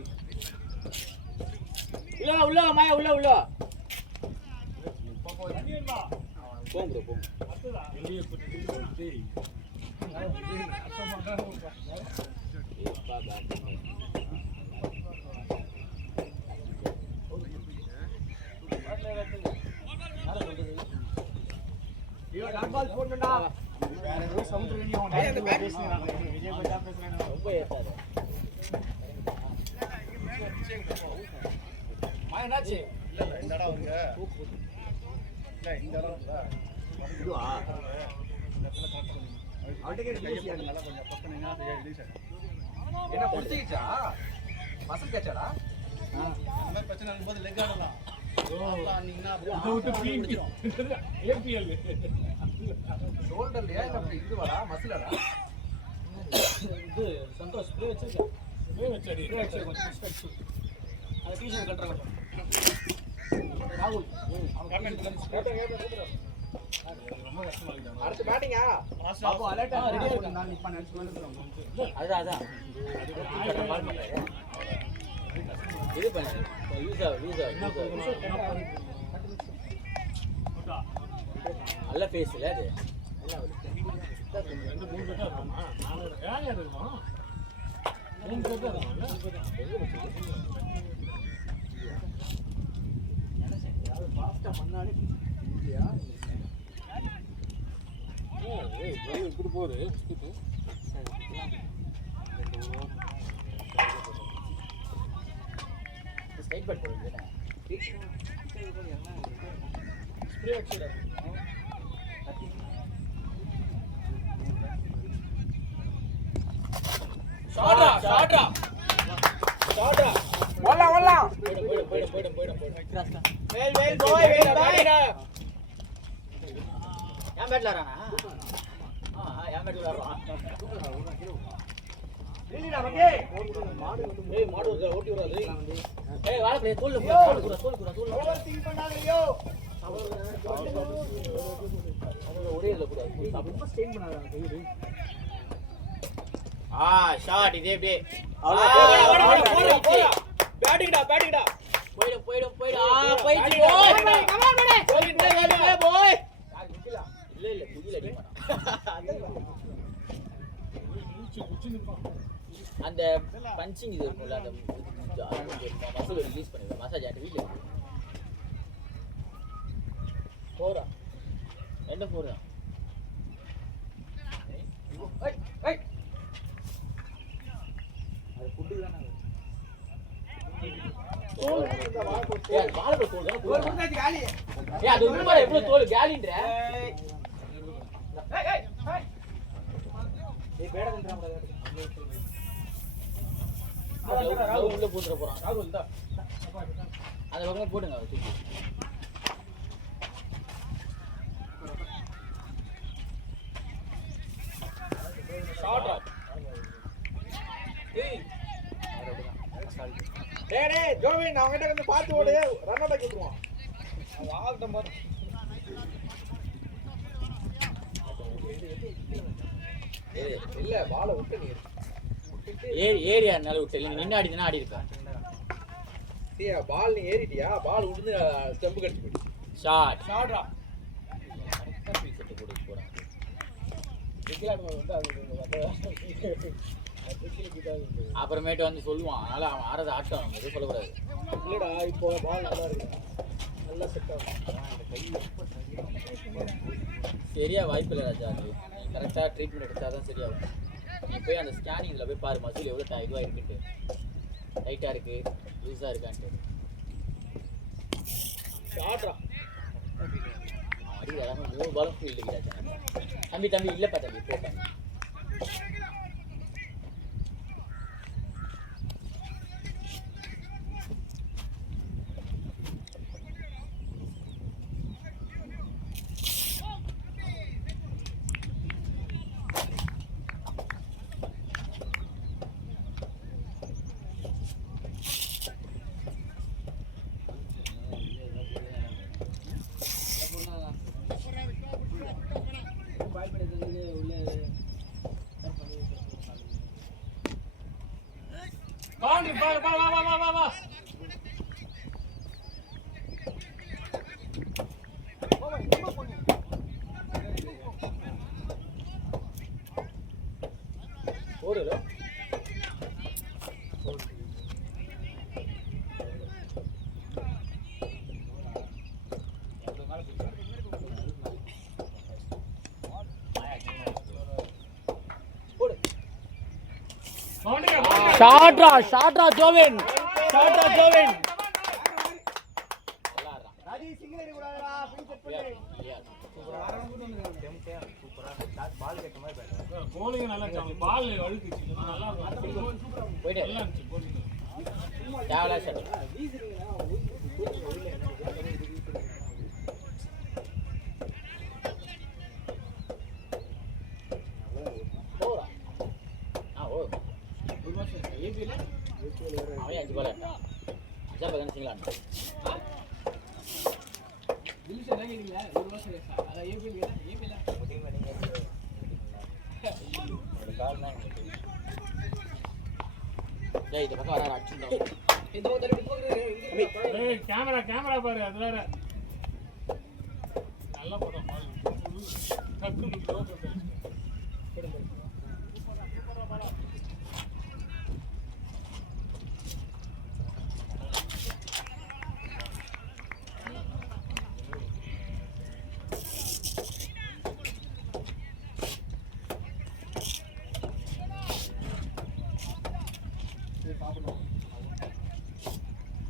இல்ல உள்ள மாயா உள்ள போங்க ப்ரோ போங்க. வெளியே போட்டு ஏப்பா பேட் ஐயோ டாட் பால் போடுடா. வேற ஏதோ சவுண்ட் ரெடி ஆகும். பேசுறாங்க விஜய் பத்தி பேசுறாங்க. ரொம்ப ஏத்தாத. மாயா என்னாச்சு? இல்ல இந்த இடம் அவங்க இல்ல இந்த இடம் இதுவா இந்த இடத்துல கரெக்டா என்ன முடிச்சிச்சா மசல் கேச்சாடா அந்த மாதிரி பிரச்சனை இருக்கும்போது லெக் ஆடலாம் இதை விட்டு பீங்கி. APL. ஷோல்டர்லயா இல்ல அப்படி இதுவாடா மசிலடா இது சந்தோஷ் ஸ்ப்ரே வச்சிருக்கேன் ஏன் வச்சாடி? ஸ்ப்ரே வச்சிருக்கேன் கொஞ்சம் ஸ்பெக்ஸ் அந்த டீஷர்ட் கட்டற கொஞ்சம் ராகுல் அவன் ரொம்ப கஷ்டமா இருக்கு. அடுத்து பேட்டிங்கா பாப்பா அலர்ட் ரெடியா இருக்கேன் நான் இப்ப நினைச்சு வந்துறேன் அதான் இது பண்ணு லூஸ் நல்ல ஃபேஸ் இல்ல அது 2-3 பேட்டா இருக்குமா? 4 யார் யார் இருக்கும்? 3 பேட்டா இருக்கும்ல? இப்படி போகுது பிஸ்கெட்டு. ஸ்ட்ரைட் பேட் போடுது ஸ்ப்ரே வச்சிருக்கேன் ஷாட்ரா வேல் பாய் ஏன் பேட்ல வரானா ஏன் பேட்ல வரான் ஏய் மாடு ஓட்டி வராது ஏய் வாடா ப்ளே தோல்ல தோல் ஒரே இல்ல கூட ரொம்ப ஸ்டெயின் பண்ணாங்க கையில ஷாட் இதே அப்படியே போடா பேட்டிங்டா போய்டு போயிடுச்சு போய் இல்ல புதில அடி அந்த பஞ்சிங் இது இருக்கும்ல அந்த மசில் ரிலீஸ் பண்ணிடுவேன் மசாஜ் ஆட்டு வீட்டில் இருக்கு போறா என்ன போறா அது ஃபுட்டு தானே வாழைப்பழ தோல் அது எவ்வளவு தோல் காலின்ற உள்ள போட்டுற போறான் அந்த பக்கம் போடுங்க தூக்கி டேய் ஜோவின் அவங்க கிட்ட கொஞ்சம் பாத்து ஓடு ரன் அவுட் ஆக்கிடுவான் ஆல்ட்ட மாதிரி இல்ல பால விட்டு நீ ஏரியா நல்ல விட்டு இல்லை நின்று ஆடினா ஆடி இருக்கா சீயா பால் நீ ஏறிட்டியா பால் விழுந்து ஸ்டெம்பு கடிச்சு போயிடுச்சு ஷாட்ரா போட்டு போறான் அப்புறமேட்டு வந்து சொல்லுவான் அதனால அவன் ஆறது ஆட்டம் எதுவும் சொல்லக்கூடாது இல்லடா இப்போ பால் நல்லா இருக்கு நல்லா செட் ஆகும் சரியா வாய்ப்பு இல்லை ராஜா அது நீ கரெக்டாக ட்ரீட்மெண்ட் எடுத்தால் தான் சரியாகும் நீ போய் அந்த ஸ்கேனிங்கில் போய் பாரு மசில் எவ்வளோ இதுவாக இருக்குன்ட்டு டைட்டாக இருக்குது லூஸாக இருக்கான்ட்டு ஷாட்ரா அவன் அடி எல்லாமே 3 பாலும் ஃபீல்டு ராஜா தம்பி இல்லைப்பா தம்பி போட்டேன் வா. ஓடுதோ ஷாட்ரா ஜோவின் ராஜி சிங்கிள் அடி கூடாதுடா ஃப்ரீ செட் பண்ணு bowling நல்லா இருந்துச்சு. பால் அழுக்குச்சு. நல்லா இருந்துச்சு. போயிட்டே நல்லா இருந்துச்சு bowling. தேவலா ஷாட் போறா ஓ ஒரு மாசம் ஏபில அவன் 5 பால் ஆட்டான் 5 பால் சிங்கிள் ஆட்டான் தில்ஷா என்ன கேக்குறீங்க ஒரு மாசம் ரேஸா அத ஏபில டேய் இந்த பக்கம் வர அடிச்சுடா இந்த பக்கம் ஏய் கேமரா பாரு அது வேற. நல்லா போறோம் பால். டக்குனு த்ரோ பண்ணு.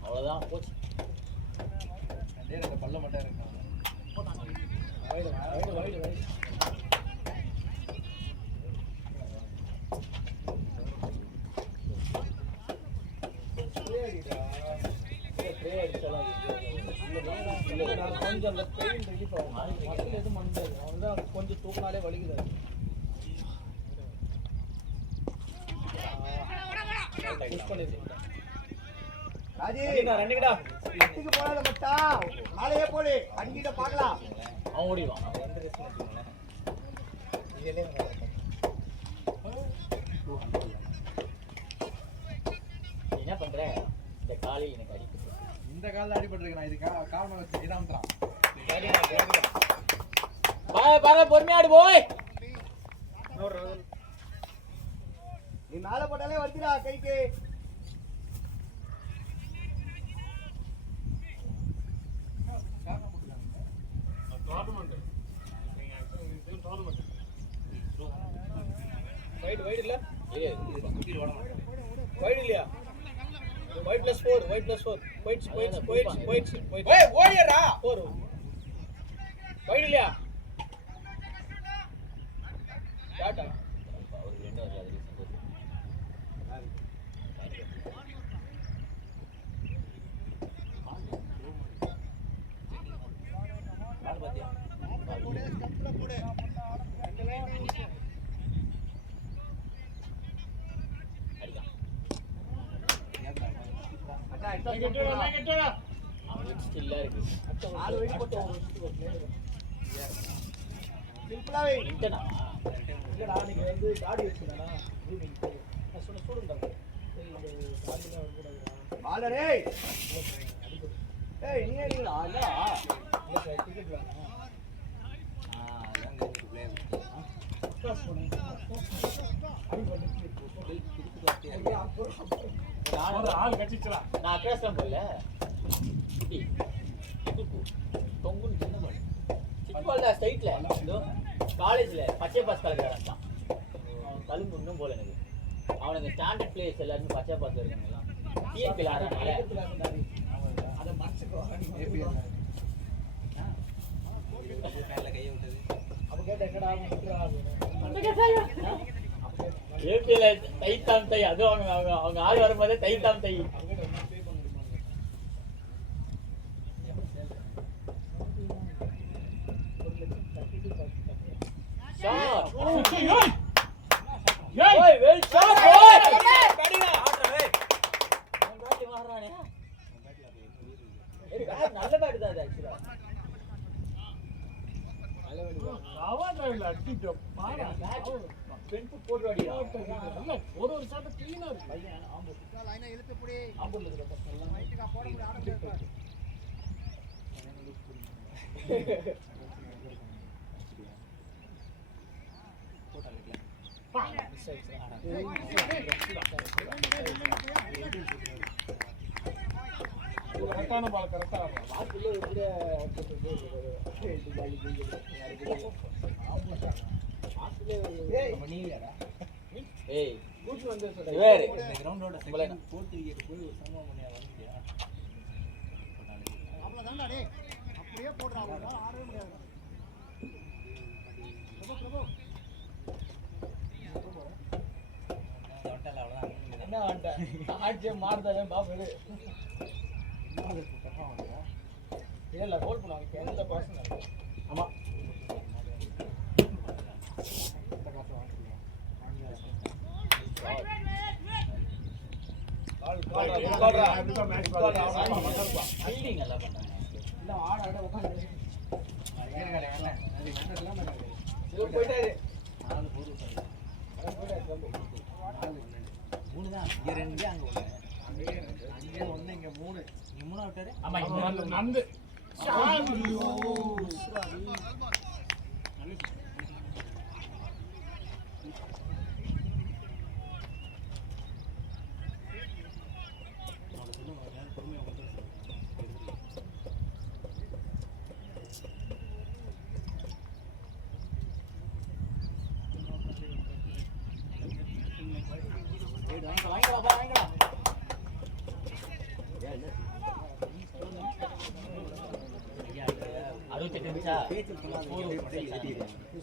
அவ்வளவுதான் போச்சு அந்த பல்ல மட்டும் இருக்கு கொஞ்சம் அந்த பெயின் ரிலீஃப் ஆகும் மசில் எதுவும் பண்ணாது அவன் தான் கொஞ்சம் தூக்கினாலே வலிக்குது புஷ் பண்ணிருக்கேன் ராஜி ரெண்டுக்கிட்டா கட்டிக்கு போகாத மட்டா நாளையே போடு அன்கிட்ட பார்க்கலாம். அவன் ஓடிடுவான் என்ன பண்ற இந்த காலி எனக்கு அடிக்குது இந்த காலில் அடிபட்டிருக்கு. நான் இது காரணம் வச்சு இதாமத்தான் பாரு பொறுமையாடு போய் நீ மேலே போட்டாலே வருதுடா கைக்கு. டோர்னமெண்ட். நீங்க இது டோர்னமெண்ட். வைட் இல்ல ஏய் வைட் இல்லையா வைட் +4 வைட் +4 வைட் ஏய் ஓடியடா 4 வைட் இல்லையா டாடா ஒரு ரெண்டு வரல அது பால் பாத்தியா கெட்டடா. அவன் ஸ்டில்லா இருக்கு நாலு வெயிட் போட்டு சிம்பிளாவே இன்டனா இல்லடா நீங்க வந்து காடி வச்சிருந்தா நான் சொன்ன ஸ்டூடண்ட் பாலரே ஏய் நீ ஏறிடா இல்லடா டிக்கெட் வேணும் அதான் இருக்கு பிளேயர். ஒரு ஆள் கட்டிச்சடா. நான் அக்ராஸ்லாம் போகல குட்டி தூக்கு தொங்குன்னு சின்ன பால் சின்ன பால் தான் ஸ்ட்ரைட்ல இதோ காலேஜ்ல பச்சை பாஸ் கலக்கிறான் அவன் தழும்பு இன்னும் போல எனக்கு அவனுக்கு ஸ்டாண்டர்ட் பிளேயர்ஸ் எல்லாருமே பச்சை பாஸ்ல இருக்காங்க எல்லாம் டிஎன்பியில் ஆடுறாங்கல்ல அதை மறைச்சுக்கோ மேல கையை விட்டது. அப்ப கேட்ட என்னடா ஏபிஎல்ல தைத்தாம் தை அதுவும் அவங்க ஆள் வரும்போதே தைத்தாம் தை ஷாட் ஏய் வெல் ஷாட் பாய் கடிடா அவன் பேட் மாறறானே ஏய் பேட் நல்ல பேட் தான் ஆக்சுவலா அவன் இல்ல அடிச்சு பாடா. ஃப்ரண்ட் ஃபுட் போட்டு அடிடா நல்ல ஒரு ஷாட் க்ளீனா இருக்கு. பையன் ஆம்பூர்ல இருக்கிற பசங்க எல்லாம் கரெக்டான பால் கரெக்டா ஆடுறான். வாக்குள்ள எப்படியே ஏய் கூட்டு வந்து இவர் இந்த கிரவுண்டோட செகண்ட் போர்ட் விக்கெட் போய் ஒரு சம்பவம் பண்ணியா வந்துட்டியா? கையே போடுறான் அவனால ஆடவே முடியாது. என்ன வந்துட்டேன் ஆட்சியை மாறுதாவே பாப்பது இல்ல கோல் பண்ணுவாங்க எந்த பர்சன் ஆமா ஃபீல்டிங் நல்லா பண்றாங்க. இல்ல ஆட ஆட உட்கார்ந்து போயிட்டாரு மூணு தான் இங்க ரெண்டு அங்க ஒண்ணு அங்கே ஒண்ணு இங்க மூணு இங்க மூணா விட்டாரு ஆமா இங்க நந்து வாங்கலாம் 68 நிமிஷா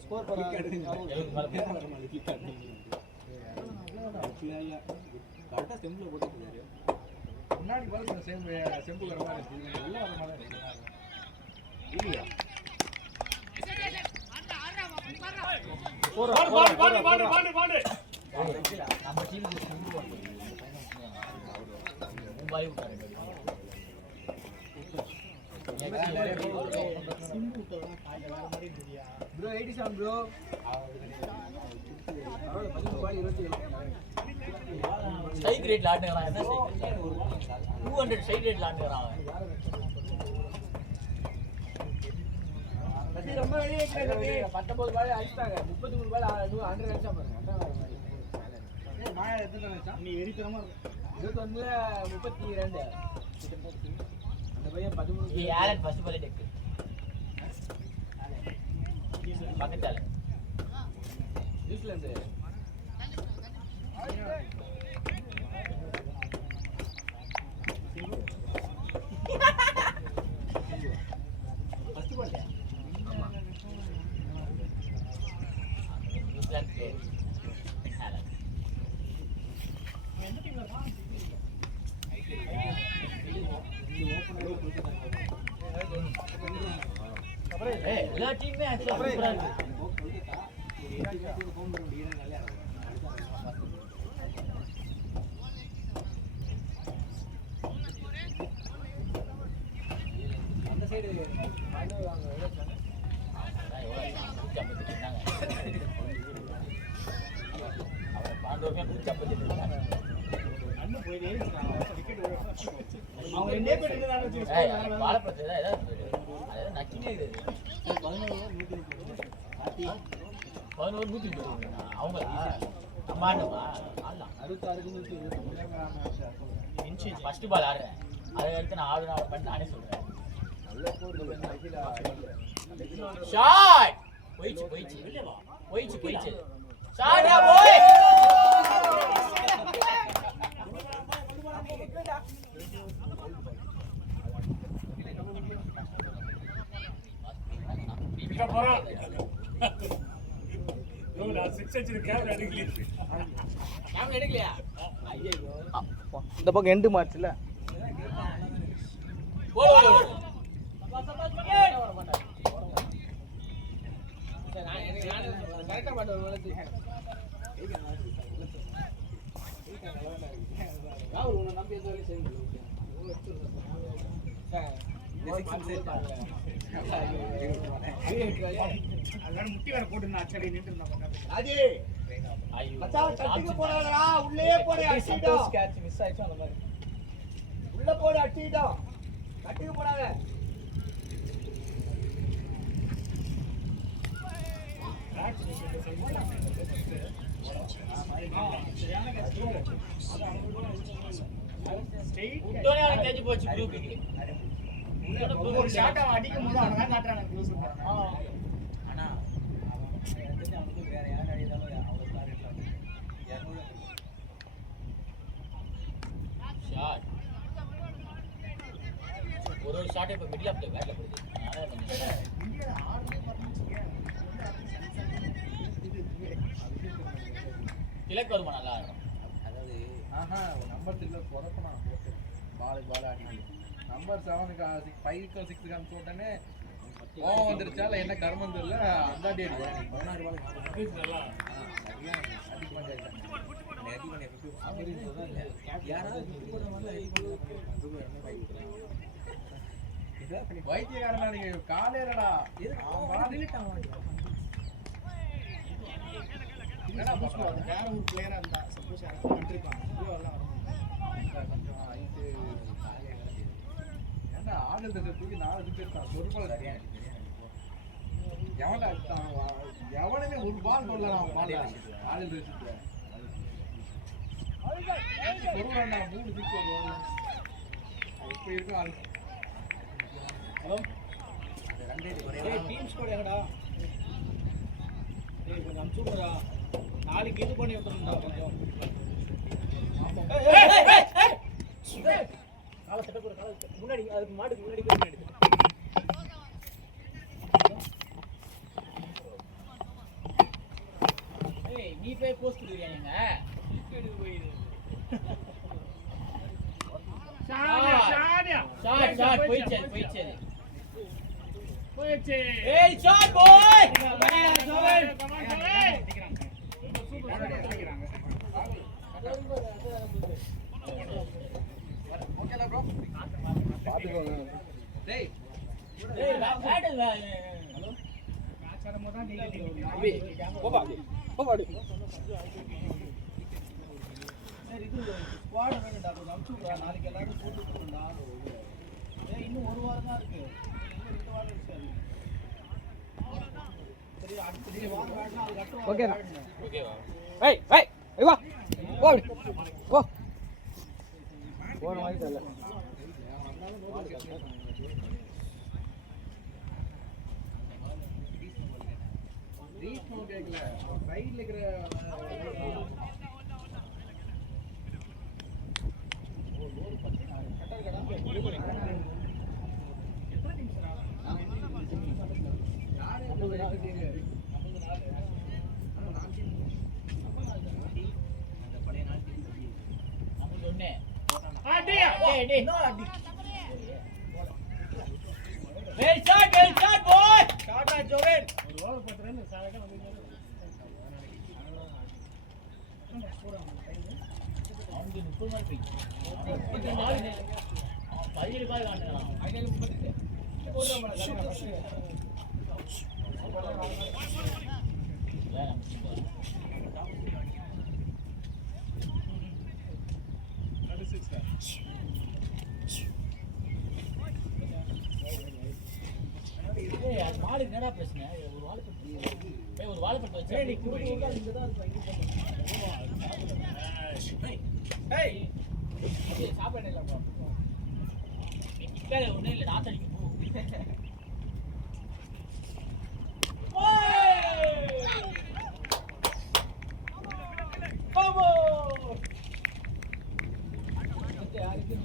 ஸ்கோர் பண்ணாங்க 70 மேல கரெக்டா செம்பிள் போட்டுட்டாரு முன்னாடி பாருங்க செம்பு வர மாதிரி இருக்கு. உள்ள வர மாதிரி இருக்கு. இல்லையா? நம்ம டீமுக்கு மும்பை விட்டாரு. ப்ரோ 87 ப்ரோ ஸ்ட்ரைக் ரேட்ல ஆடுறான். என்ன ஸ்ட்ரைக் 200 ஸ்ட்ரைக் ரேட்ல ஆடுறான் அவன். ரொம்ப வெளியே வைக்கிறாங்க 19 பால் அடிச்சாங்க 33 பால் 100 அடிச்சா பாருங்க அதான் மாயா எத்தனை அடிச்சா நீ எரித்தனமா இருக்கு. 21 32 அந்த பையன் 13 ये आलन फर्स्ट बॉल टेक பக்கத்தால நியூசிலாந்து ஃபர்ஸ்ட் பால் ஆமா நியூசிலாந்து ஆலன் எந்த டீம்ல இருக்கான்? எல்லா டீமுமே ஆக்சுவலா சூப்பரா இருக்கு. அந்த சைடு பாண்டு வாங்க அண்ணன் போய் ஏறிட்டான். விக்கெட் அவங்க ரெண்டே பேர் இருந்தாங்க வச்சு ஃபர்ஸ்ட் பால் ஆடுறேன். அதை எடுத்து நான் ஆடு பண்ணி நானே சொல்றேன். ஷாட் போயிச்சு போயிச்சு போயிச்சு போயிச்சு ஷாட்டா போய் இந்த பக்கம் எண்டு மாச்சுல முட்டி வேற போட்டு அச்சடி நின்று உள்ளே போடு அடிச்சிட்டோம் கேட்ச் மிஸ் ஆயிடுச்சு அந்த மாதிரி உள்ள போடு அடிச்சிட்டோம் கட்டிக்கு போறாங்க போச்சு ஒரு ஷாட் அவன் அடிக்கும் போது அவன் தான் காட்டுறாங்க க்ளோஸ் ஆனா அவனுக்கு வேற யார் அடித்தாலும் அவ்வளவு ஷாட் ஒரு ஷாட் இப்ப மிடில் ஆஃப் தி பேட்ல போகுது. அதனால கிழக்கு வருமா நல்லா ஆடுறோம். அதாவது ஆஹா நம்பர் 3 சொதப்பனா போட்டு பால் ஆடி நம்பர் 7க்கு 5க்கு 6க்கு அனுப்பிச்சு விட்டனே கோவம் வந்துருச்சால என்ன கர்மம் தெரியல அந்தாடி அடிக்கிறேன் 16 பால் நல்லா சரியா அடிக்க மாட்டேன் வைத்தியக்காரனா நீங்க காலையிலடா என்னடா புஷ்பா வேற ஒரு பிளேயரா இருந்தா சப்போஸ் யாராவது பண்ணிருப்பாங்க எல்லாம் ஏன்டா ஆடல் தூக்கி 4 விக்கெட் பொறுப்பால சரியா எவனுமே ஒரு பால் போடலாம் ஆடல் ரசித்துல பொறுப்பாண்டா 3 விக்கெட் இப்ப இருக்கும் ஆள் ஹலோ ரன் ரேட் ஏய் டீம் ஸ்கோர் எங்கடா ஏய் கொஞ்சம் அனுப்பிச்சுடுடா நாளைக்கு இது பண்ணி விட்டுறேன்டா கொஞ்சம் காலை செட்ட போற காலை முன்னாடி அதுக்கு மாட்டுக்கு முன்னாடி போய் முன்னாடி ஏய் நீ போய் போஸ்ட் கொடுக்குறியா நீங்க ஷாட் போயிச்சே ஏய் ஷாட் பாய் ஓகேடா ப்ரோ பாத்துக்கோங்க டேய் ஏய் பேட் இல்ல ஹலோ மேட்ச் ஆடும்போது தான் நீங்க போப்பா சரி இது ஸ்குவாட் வேணும்டா கொஞ்சம் அனுப்பிச்சுடா நாளைக்கு எல்லாரும் போட்டு போறோம்டா ஏய் இன்னும் ஒரு வாரம் தான் இருக்கு இன்னும் 2 வாரம் இருக்கு சரி அடுத்த வாரம் வேணா அது கட்ட ஓகேடா ஓகேவா? ஏய் வா போ போ போற மாதிரி தெரியல ரீச் நோ கேக்கல சைடுல இருக்கிற மாடு என்னடா பிரச்சனை? ஒரு வாழைப்பட்டு வச்சு சாப்பாடு இல்லை ஒன்றும் இல்லை நாத்தடிக்க யாருக்கு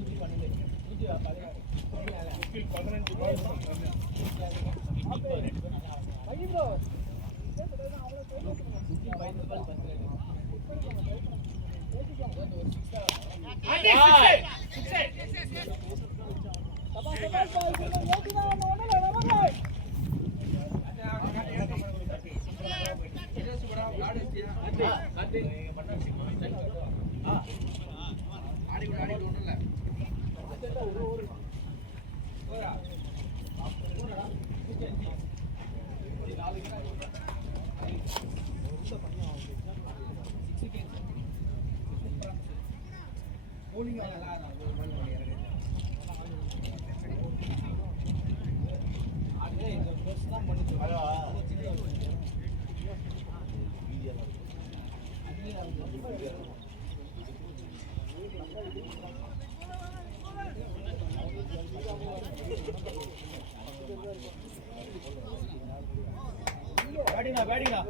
112 பேடிங்கா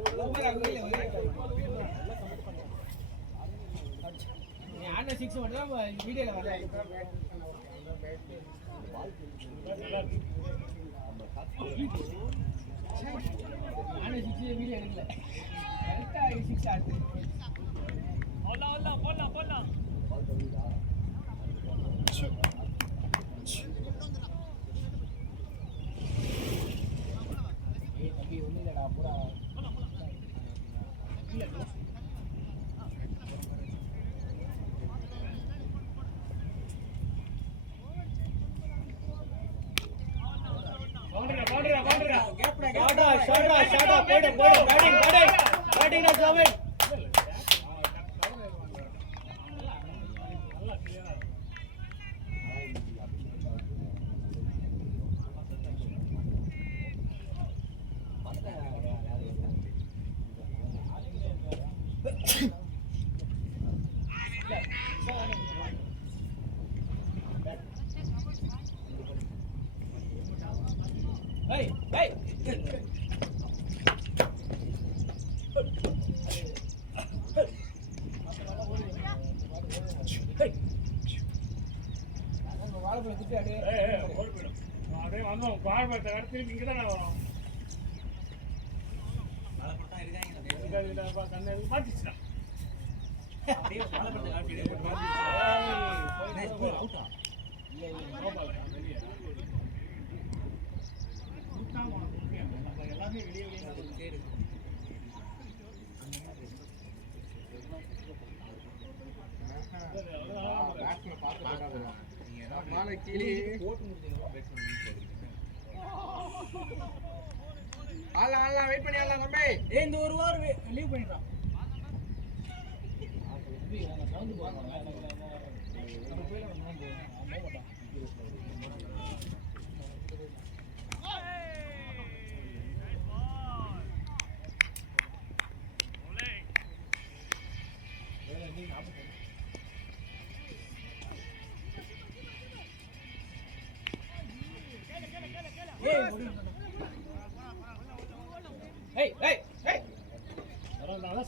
ஆனா 6 மட்டும் தான் வீடியோல வரல நானே 6 வீடியோ எடுக்கல கரெக்டா 6 ஆச்சு போடலாம் ஏய் தம்பி ஒண்ணு இல்லடா பூரா இல்ல Hey, hey. அப்படியே வந்தோம் பாழ்பட்ட திருப்பி இங்கே தானே வரும் கண்ணு மாட்டிச்சுடா எல்லாமே வெளியே வெளியே வெயிட் பண்ணி ஆடலாம் தம்பி. இந்த ஒரு வாரம் லீவ் பண்ணிடுறான்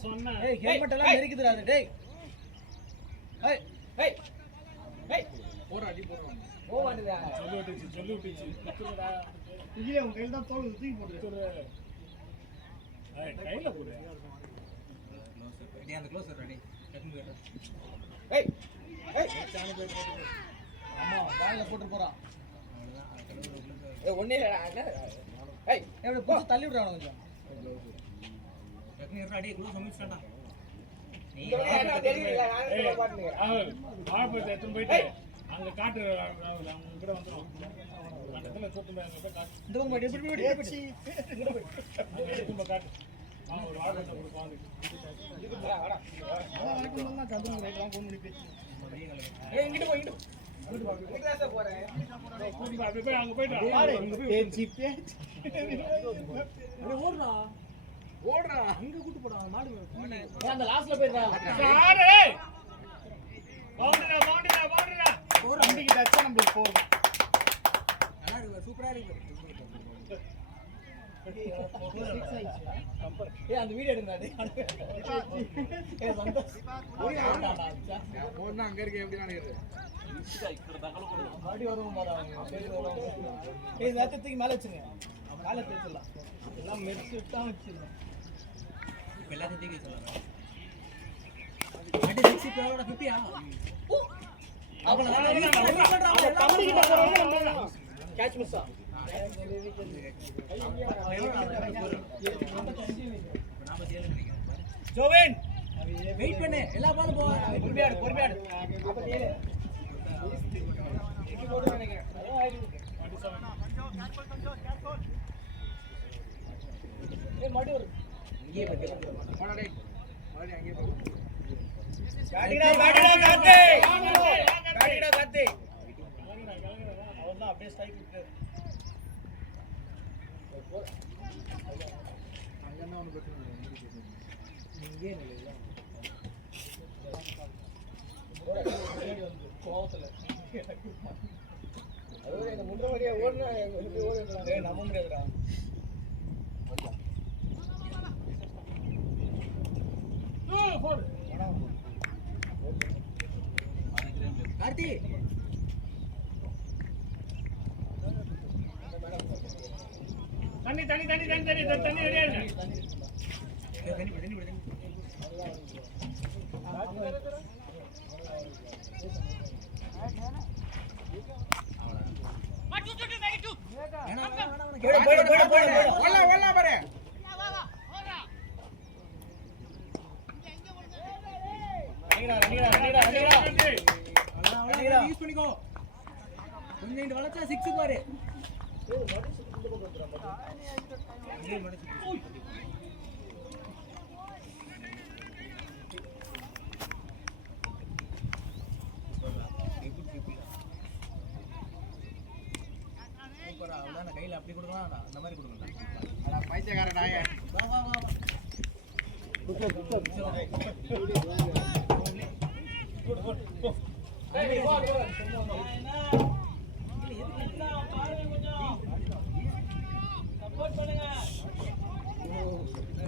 சொன்னேன் ஹெல்மெட் எல்லாம் நெரிக்குதுடா அது டேய் ஏய் ஏய் ஏய் போற அடி போறோம். போ மாட்டேடா சொல்லி விட்டுச்சு இதுல உங்க கையில தான் தோல் தூக்கி போட்டுரு கையில போடு அந்த க்ளோஸ் ரெடி ஏய் ஏய் அம்மா வாயில போட்டு போறான் ஏய் ஒண்ணே இல்லடா ஏய் எப்படி போ தள்ளி விடுறானே கொஞ்சம் அடி க்ளோஸ் சமிச்சாடா ஆழ்பத்தை எடுத்துன்னு போயிட்டு அங்க காட்டு அவங்க கூட வந்துடும் அந்த இடத்துல சொட்டு போய் அங்க போய் காட்டு இந்த பக்கம் போய் எப்படி அங்க எடுத்துன்னு போய் காட்டு அவங்க ஒரு ஆழ்பத்தை கொடுப்பாங்க ஏய் இங்கிட்டு போ இங்கிட்டு போறேன் அப்படி போய் அங்க போயிட்டு ஓடுறா ஓடுறா அங்க கூட்டி போடா மாடு அந்த லாஸ்ட்ல போயிடுறா பவுண்டரிடா ஒரு அம்பிக்கு டச்சா நம்மளுக்கு போகும். நல்லா இருக்கு சூப்பரா இருக்கு. ஏய் அந்த வீடியோ எடுங்க ஏய் சந்தோஷ் போனா அங்க இருக்க எப்படி நினைக்கிறது மாடி வருவோம் பாரு ஏய் நேரத்துக்கு மேல வச்சுங்க மேல தேய்ச்சலாம் எல்லாம் மெர்சி விட்டா வச்சுங்க இப்ப எல்லாத்தையும் தூக்கி சொல்லலாம் அடி 60 பேரோட 50 அவள தம்பி கிட்ட போறவங்க கேட்ச் மிஸ்ஸா ஜோவின் வெயிட் பண்ணு எல்லா பாலும் போ பொறுமையாடு 47 எக்கி போடு நினைக்கிறேன் ஏய் மாடி வரு இங்கே போடா டேய் மாடி அங்கே போ காட்டிடா காத்தே காட்டிடா காத்தே அவன் தான் அப்படியே ஸ்ட்ரைக் விட்டு அங்க ஒன்னு பிரச்சனை இல்லை இங்கே நில்ல கோவத்துல அது இந்த முன்ன வழியா ஓடுனா எப்படி ஓடுறா டேய் நம்ப முடியாதுடா கார்த்தி தண்ணி ரெடியா இருக்கு யூஸ் பண்ணிக்கோ கொஞ்சம் இந்த வளர்ச்சா 6 பாரு கையில அப்படி கொடுக்கலாம் அந்த மாதிரி கொடுக்கலாம் பைத்தியக்கார நாய வா வா வா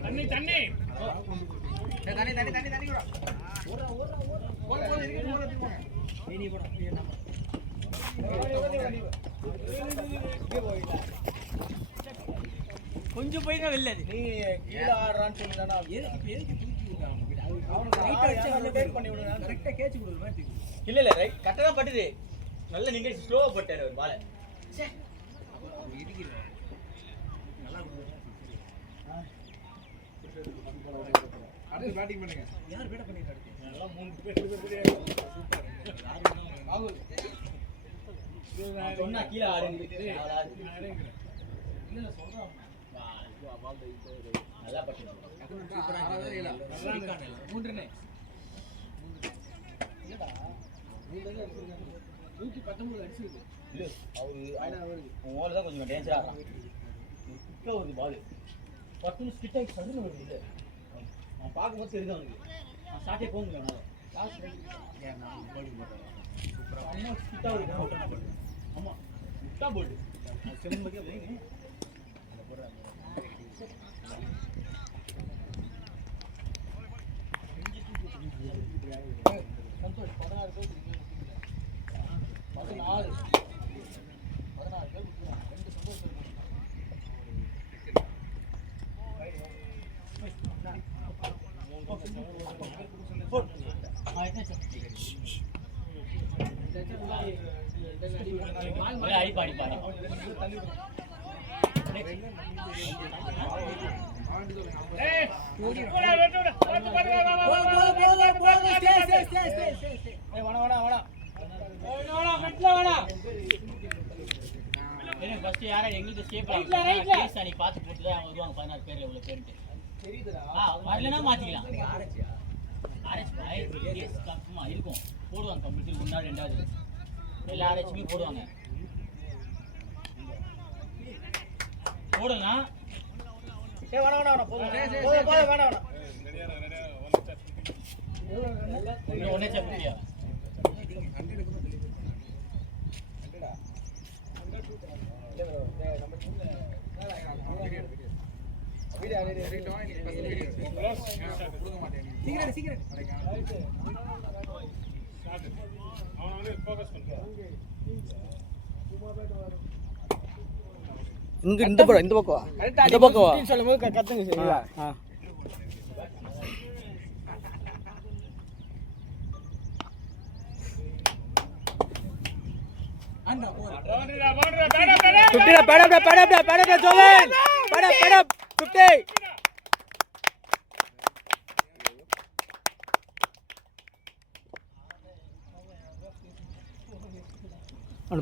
தண்ணி தண்ணி தண்ணி தண்ணி தண்ணி தண்ணி கூட கொஞ்சம் போய் தான் வெளில நீ கீழே ஆடுறான்னு சொல்லிதானா எதுக்கு தூக்கி விட்டாங்க அவனுக்கு ரைட் அடிச்சு பேக் பண்ணி விடுங்க கரெக்டா கேட்ச் கொடுக்குற மாதிரி இல்ல இல்ல ரைட் கரெக்டா தான் பட்டுது நல்ல நீங்க ஸ்லோவா பட்டாரு ஒரு பால் அடுத்து பேட்டிங் பண்ணுங்க யார் பேட் பண்ணிட்டாரு நல்லா 3 பேர் சொன்னா கீழே ஆடுங்க இல்ல சொல்றேன் நல்லா பட்டுது மூன்றுனே இல்லடா 119 அடிச்சிருக்கு இல்ல அவரு ஓல தான் கொஞ்சம் டேஞ்சரா ஆடுறான் கிட்ட ஒரு பால் 10 ஸ்கிட் ஆகி சதுன்னு வருது இல்ல அவன் பாக்கும்போது தெரியுது அவனுக்கு அவன் ஸ்டார்ட்டே போக முடியல அவனால ஸ்கிட்டா ஒரு அவுட் ஆன பால் ஆமா ஸ்கிட்டா போல்ட் செம்மதியா போய் சந்தோஷ் 16 பேர் 16 பேர் ரெண்டு சந்தோஷம் அடிப்பாடி பாரு ஃபர்ஸ்ட் யாரா எங்களுக்கு ஸ்டேப் நீ பார்த்து போட்டு தான் வருவாங்க 16 பேர் எவ்வளவு பேருட்டு தெரியுதுடா வரலனா மாத்திக்கலாம் ஆர்எச் கன்ஃபார்மா இருக்கும் போடுவாங்க கம்ப்ளீட் ஒரு நாள் ரெண்டாவது எல்லா ஆர்எச்மே போடுவாங்க போடலாம் ஏய் வேணா வேணா போதும் போதும் வேணா வேணா ஒன்னே சாப்பிட்டியா இங்க இந்த பக்கம் இந்த பக்கம் சொல்லும்போது கத்துங்க சரியா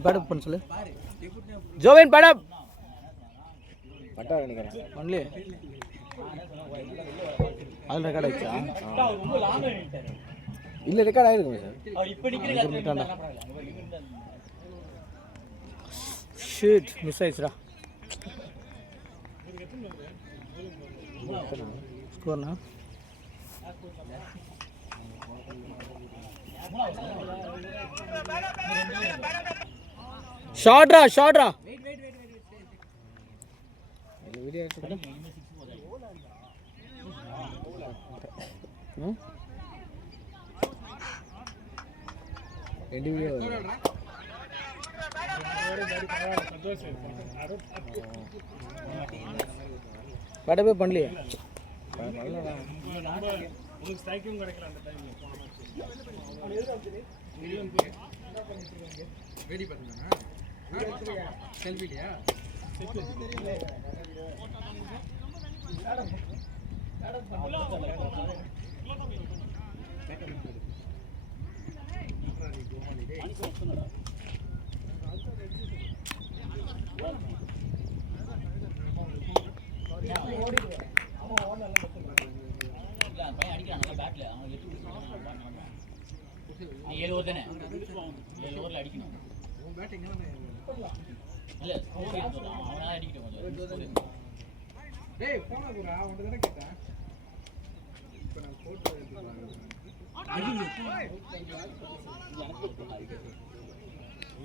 பேடப் பண்ண சொல்லு ஜோவின் பேடப் பட்டா நினைக்கிறேன் ஒன்லி அது ரெக்கார்ட் ஆயிடுச்சா ரொம்ப லாங் நின்னுட்டாரு இல்ல ரெக்கார்ட் ஆயிருக்குமே சார் அவர் இப்ப நிக்கிறீங்க ஷிட் மிஸ் ஆயிடுச்சுடா ஸ்கோர்னா ஷார்ட்ரா வீடியோ ரெண்டு வீடியோ படவே பண்ணலையே நம்ம உங்களுக்கு ஸ்ட்ரைக்கும் கிடைக்கல அந்த டைம்ல. வேடி பார்த்தீங்கன்னா செல்ஃபிலையா இல்ல அந்த பையன் அடிக்கிறான் நல்லா பேட்ல. அவன் 8 நீ 7 ஓவர் தானே? 7 ஓவர்ல அடிக்கணும். உன் பேட்டிங் இல்ல ஸ்கோர் எடுத்துடலாம். அவனால அடிக்கட்டும் கொஞ்சம். டேய் போனா குரா உன்கிட்ட தானே கேட்டேன். இப்போ நான் போட்டோ எடுத்துக்கலாம்.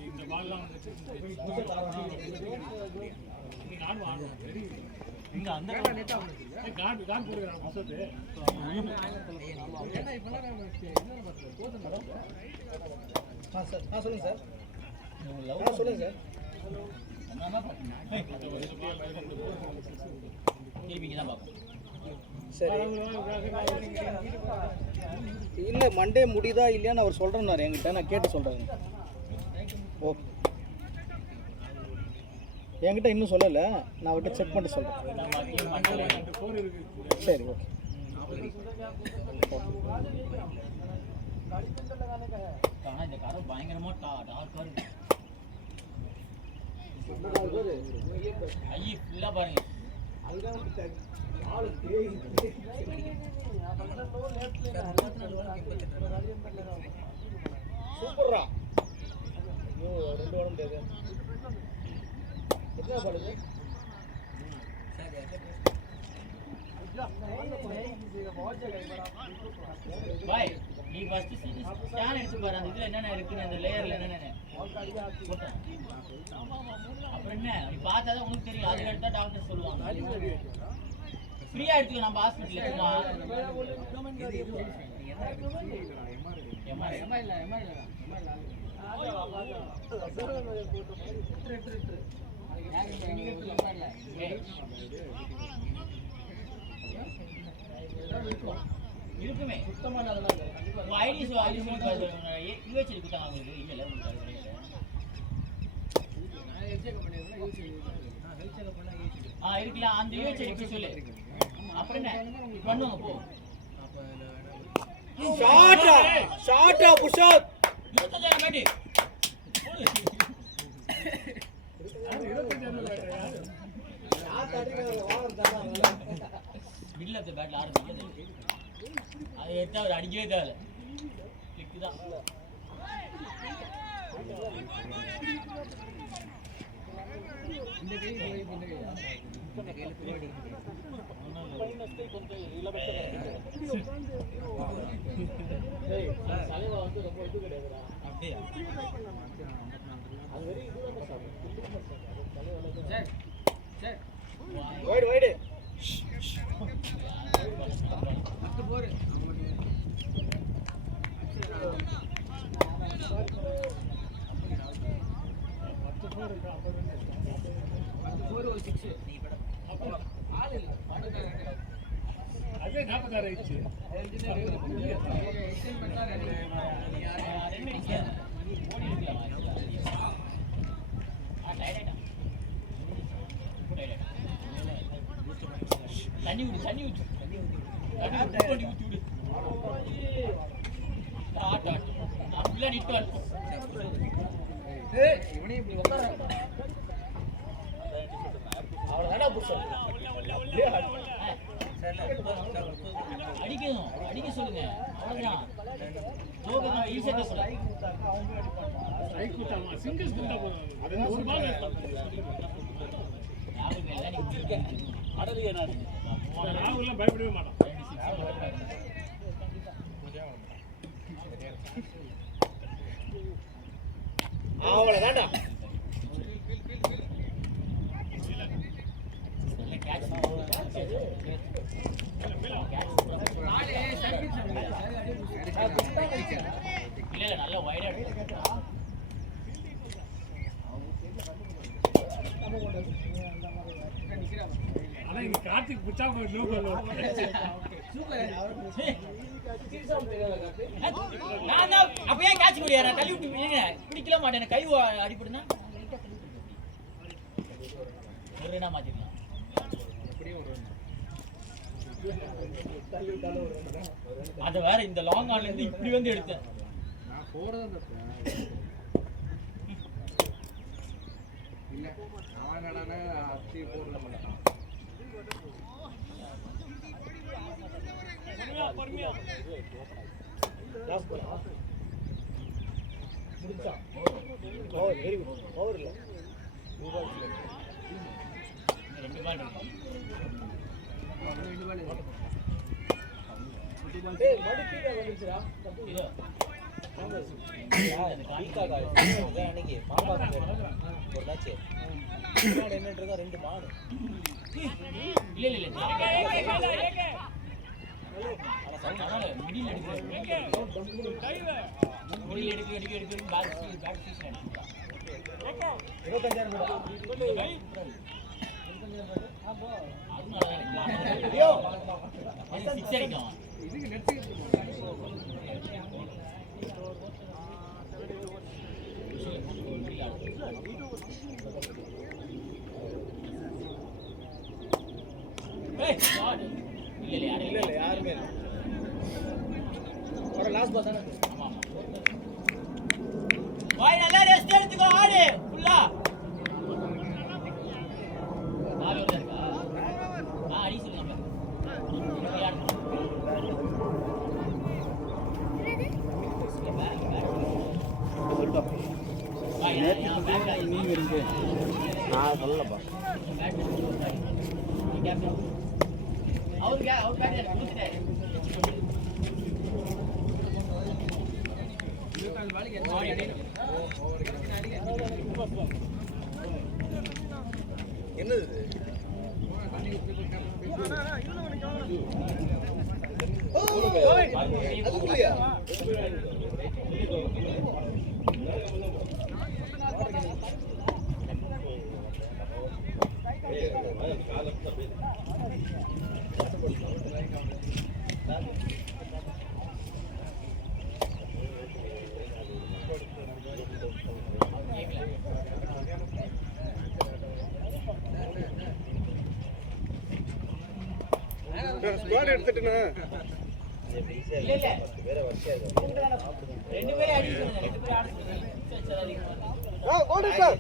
இந்த பால்லாம் வந்து நீ நாடு வாங்கணும். தெரியுது. இங்க அந்த நெட்டா வந்துருக்கியா? கார்டு போடுறாங்க புத்தகத்தை. ஏன்னா இப்பலாம் நம்ம என்ன பார்த்தோம் போதும் மேடம். சொல்லுங்க சார். லவ் சொல்லுங்க சார். என்னன்னா டிவிக்கு தான் பார்ப்போம். சரி இல்லை மண்டே முடியுதா இல்லையான்னு அவர் சொல்கிறேன்னாரு என்கிட்ட. நான் கேட்டு சொல்கிறேன். ஓகே என்கிட்ட இன்னும் சொல்லலை. நான் அவர்கிட்ட செக் பண்ணிட்டு சொல்கிறேன். நம்ம டீம் பண்ணல. சரி ஓகே. ஆனா இந்த கார் பயங்கரமா டார்க்கா இருக்கு. ஐயே ஃபுல்லா பாருங்க. சூப்பர்ரா. ஐயோ 2 ஓட முடியாது. எத்தனை பால் இது? பாய் நீ ஃபர்ஸ்ட் ஸ்கேன் எடுத்து பாரு. அந்த இதுல என்னென்ன இருக்குன்னு, அந்த லேயர்ல என்னென்ன போட்டேன். அப்புறம் என்ன நீ பார்த்தாதான் உனக்கு தெரியும். அதுக்கு எடுத்தா டாக்டர் சொல்லுவாங்க. ஃப்ரீயா எடுத்துக்கோ. நம்ம ஹாஸ்பிட்டல் இருக்குமா? இருக்குமே சுத்தமான ஐடி யூஹெச் கொடுத்தாங்க அவங்களுக்கு. இல்லை இருக்கலாம். அந்த யூஹெச் எடுத்து சொல்லு. அப்புறம் என்ன பண்ணுவாங்க போ. ஷாட்டா புஷாத் 25,000 பேட்டி. மிடில் ஆஃப் த பேட்டில் ஆரம்பிக்கிறது. அதை எடுத்து அவர் அடிக்கவே தேவை. கிளிக்கு தான். தலைவா வந்து ரொம்ப இது கிடையாதுடா. அப்படியா? அது வெறும் இதுதான் சார். Wide wide. அதே 46 ஆயிடுச்சு. தண்ணி விடு தண்ணி ஊற்று ஊற்றி விடு. ஆட்டு ஆட்டு அப்படிலாம் நிட்டு ஆட்டும். இவனே இப்படி உட்கார அவ்வளோதானா புஷாத்? அடிக்கணும் அடிக்க சொல்லுங்க. அவ்வளோதான். ஜோகனா ஈஸியாக சொல்லுங்க. ஸ்ட்ரைக் கொடுத்தாமா சிங்கிள்ஸ் கொடுத்தா போதும். அது ஒரு பால் யாருக்கு எல்லாம் நீங்க ஆடலையே. நான் யாரும் பயப்படவே மாட்டான். அவ்வளோதான்டா. இல்ல நல்ல வைடா இருக்கு. ஆனா இங்க கார்த்திக் புச்சா நான் தான் அப்ப ஏன் கேட்ச் முடியாது தள்ளி விட்டு பிடிக்கல மாட்டேன் கை அடிப்படுனா என்ன மாத்திக்கலாம் அத வேற இந்த லாங் ஆன்ல இருந்து இப்படி வந்து எடுத்தேன் நான் போறது இல்ல அவன் என்னடானே அத்தி போடுற மாட்டான் வெரி குட் ஓவர் இல்ல ரெண்டு பால் இருக்கு டேய் மடிக்கிட்ட வந்துச்சுடா இதோ அந்த காலிக்காக அன்னைக்கு பாப்பாக்கு ஒரு மேட்ச் மாடு என்னன்றதா ரெண்டு மாடு இல்ல இல்ல மிடில் எடுக்க பால் பேட் பீஸ் 25,000 சிக்ஸ் அடிக்கும் இதுக்கு நெட் இல்ல யாருமே இல்ல ஒரு லாஸ்ட் பால் தானே ஆமா வாய் நல்லா ரெஸ்ட் எடுத்துக்கோ ஆடு ஃபுல்லா நாலு ஓவர் இருக்கா அடி சொல்லுங்க நான் சொல்லலப்பா அவர் பேட் கொடுத்துட்டாரு என்னது இது? அதுக்குள்ளயா? ஸ்குவாட் எடுத்துட்டேனா? இல்ல இல்ல வேற வர்ஷா இது. ரெண்டு பேரே அடி சொல்லுங்க ரெண்டு பேரே ஆட சொல்லுங்க கோடி சார்.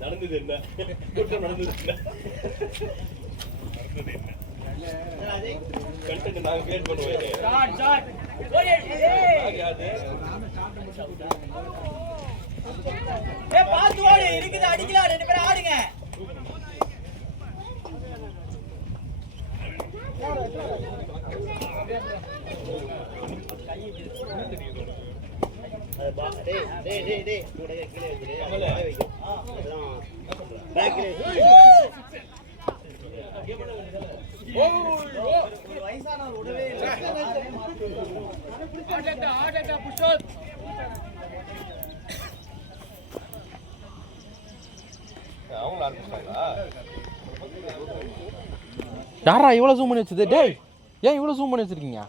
நடந்தது என்ன கூட்டம் நடந்தது என்ன கண்டென்ட் நாங்க கிரியேட் பண்ணுவோம் பாத்து ஓடு இருக்குது அடிக்கலாம் ரெண்டு பேரும் ஆடுங்க வயசானவர் உடவே இல்லை அவங்க ஆரம்பிச்சிட்டாங்களா? யாரா இவ்வளோ ஜூம் பண்ணி வச்சது டேய் ஏன் இவ்வளோ ஜூம் பண்ணி வச்சிருக்கீங்க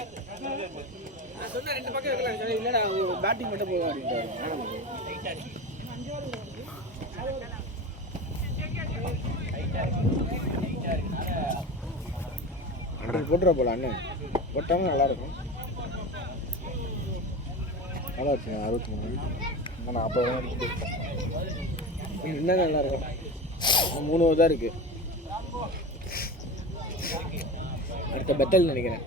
நான் சொன்ன 2 பக்கம் வைக்கலாம் இல்லடா பேட்டிங் மட்டும் போக அப்படின்றாரு போட்டுற போல அண்ணன் போட்டாலும் நல்லா இருக்கும் நல்லா இருக்கு 63 ஆனால் 40 இன்னும் நல்லா இருக்கும் 3 தான் இருக்கு அடுத்த பெட்டல் நினைக்கிறேன்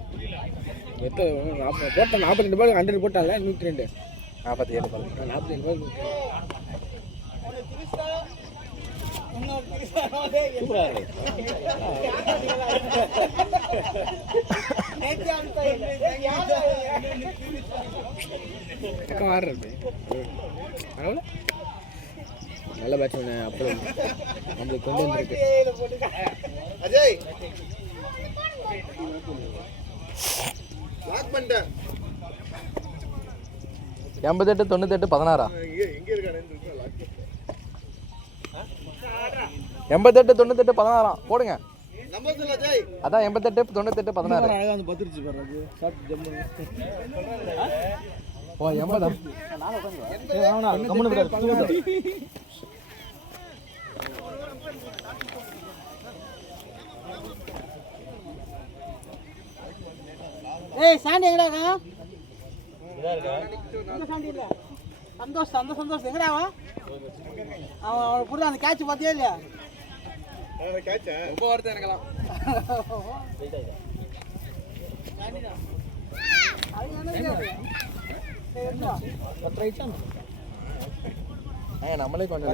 பெட்டல் 40 போட்டேன் 42 பால் 100 போட்டால 102 47 பால் 42 பால் சூப்பரா நல்ல பேட்ஸ்மேன் அப்புறம் நம்மளுக்கு கொண்டு வந்திருக்கு அஜய் லாக் பண்ணிட்டேன் 88 98 16 எங்க இருக்கானே 88 98 16 போடுங்க நம்பர் சொல்ல அஜய் அதான் 88 98 16 அழகா வந்து பத்திரிச்சு பாருங்க ஷாட் ஜம்ப் ஓ 80 கம்முனு விடாது ஏய் சாண்டி எங்கடா இந்த சாண்டி இல்ல சந்தோஷ் எங்கடா அவன் புரியுது அந்த கேட்ச் பாத்தியா இல்லையா கேட்சா ரொம்ப வருது எனக்கெல்லாம் நம்மளே கொஞ்சம்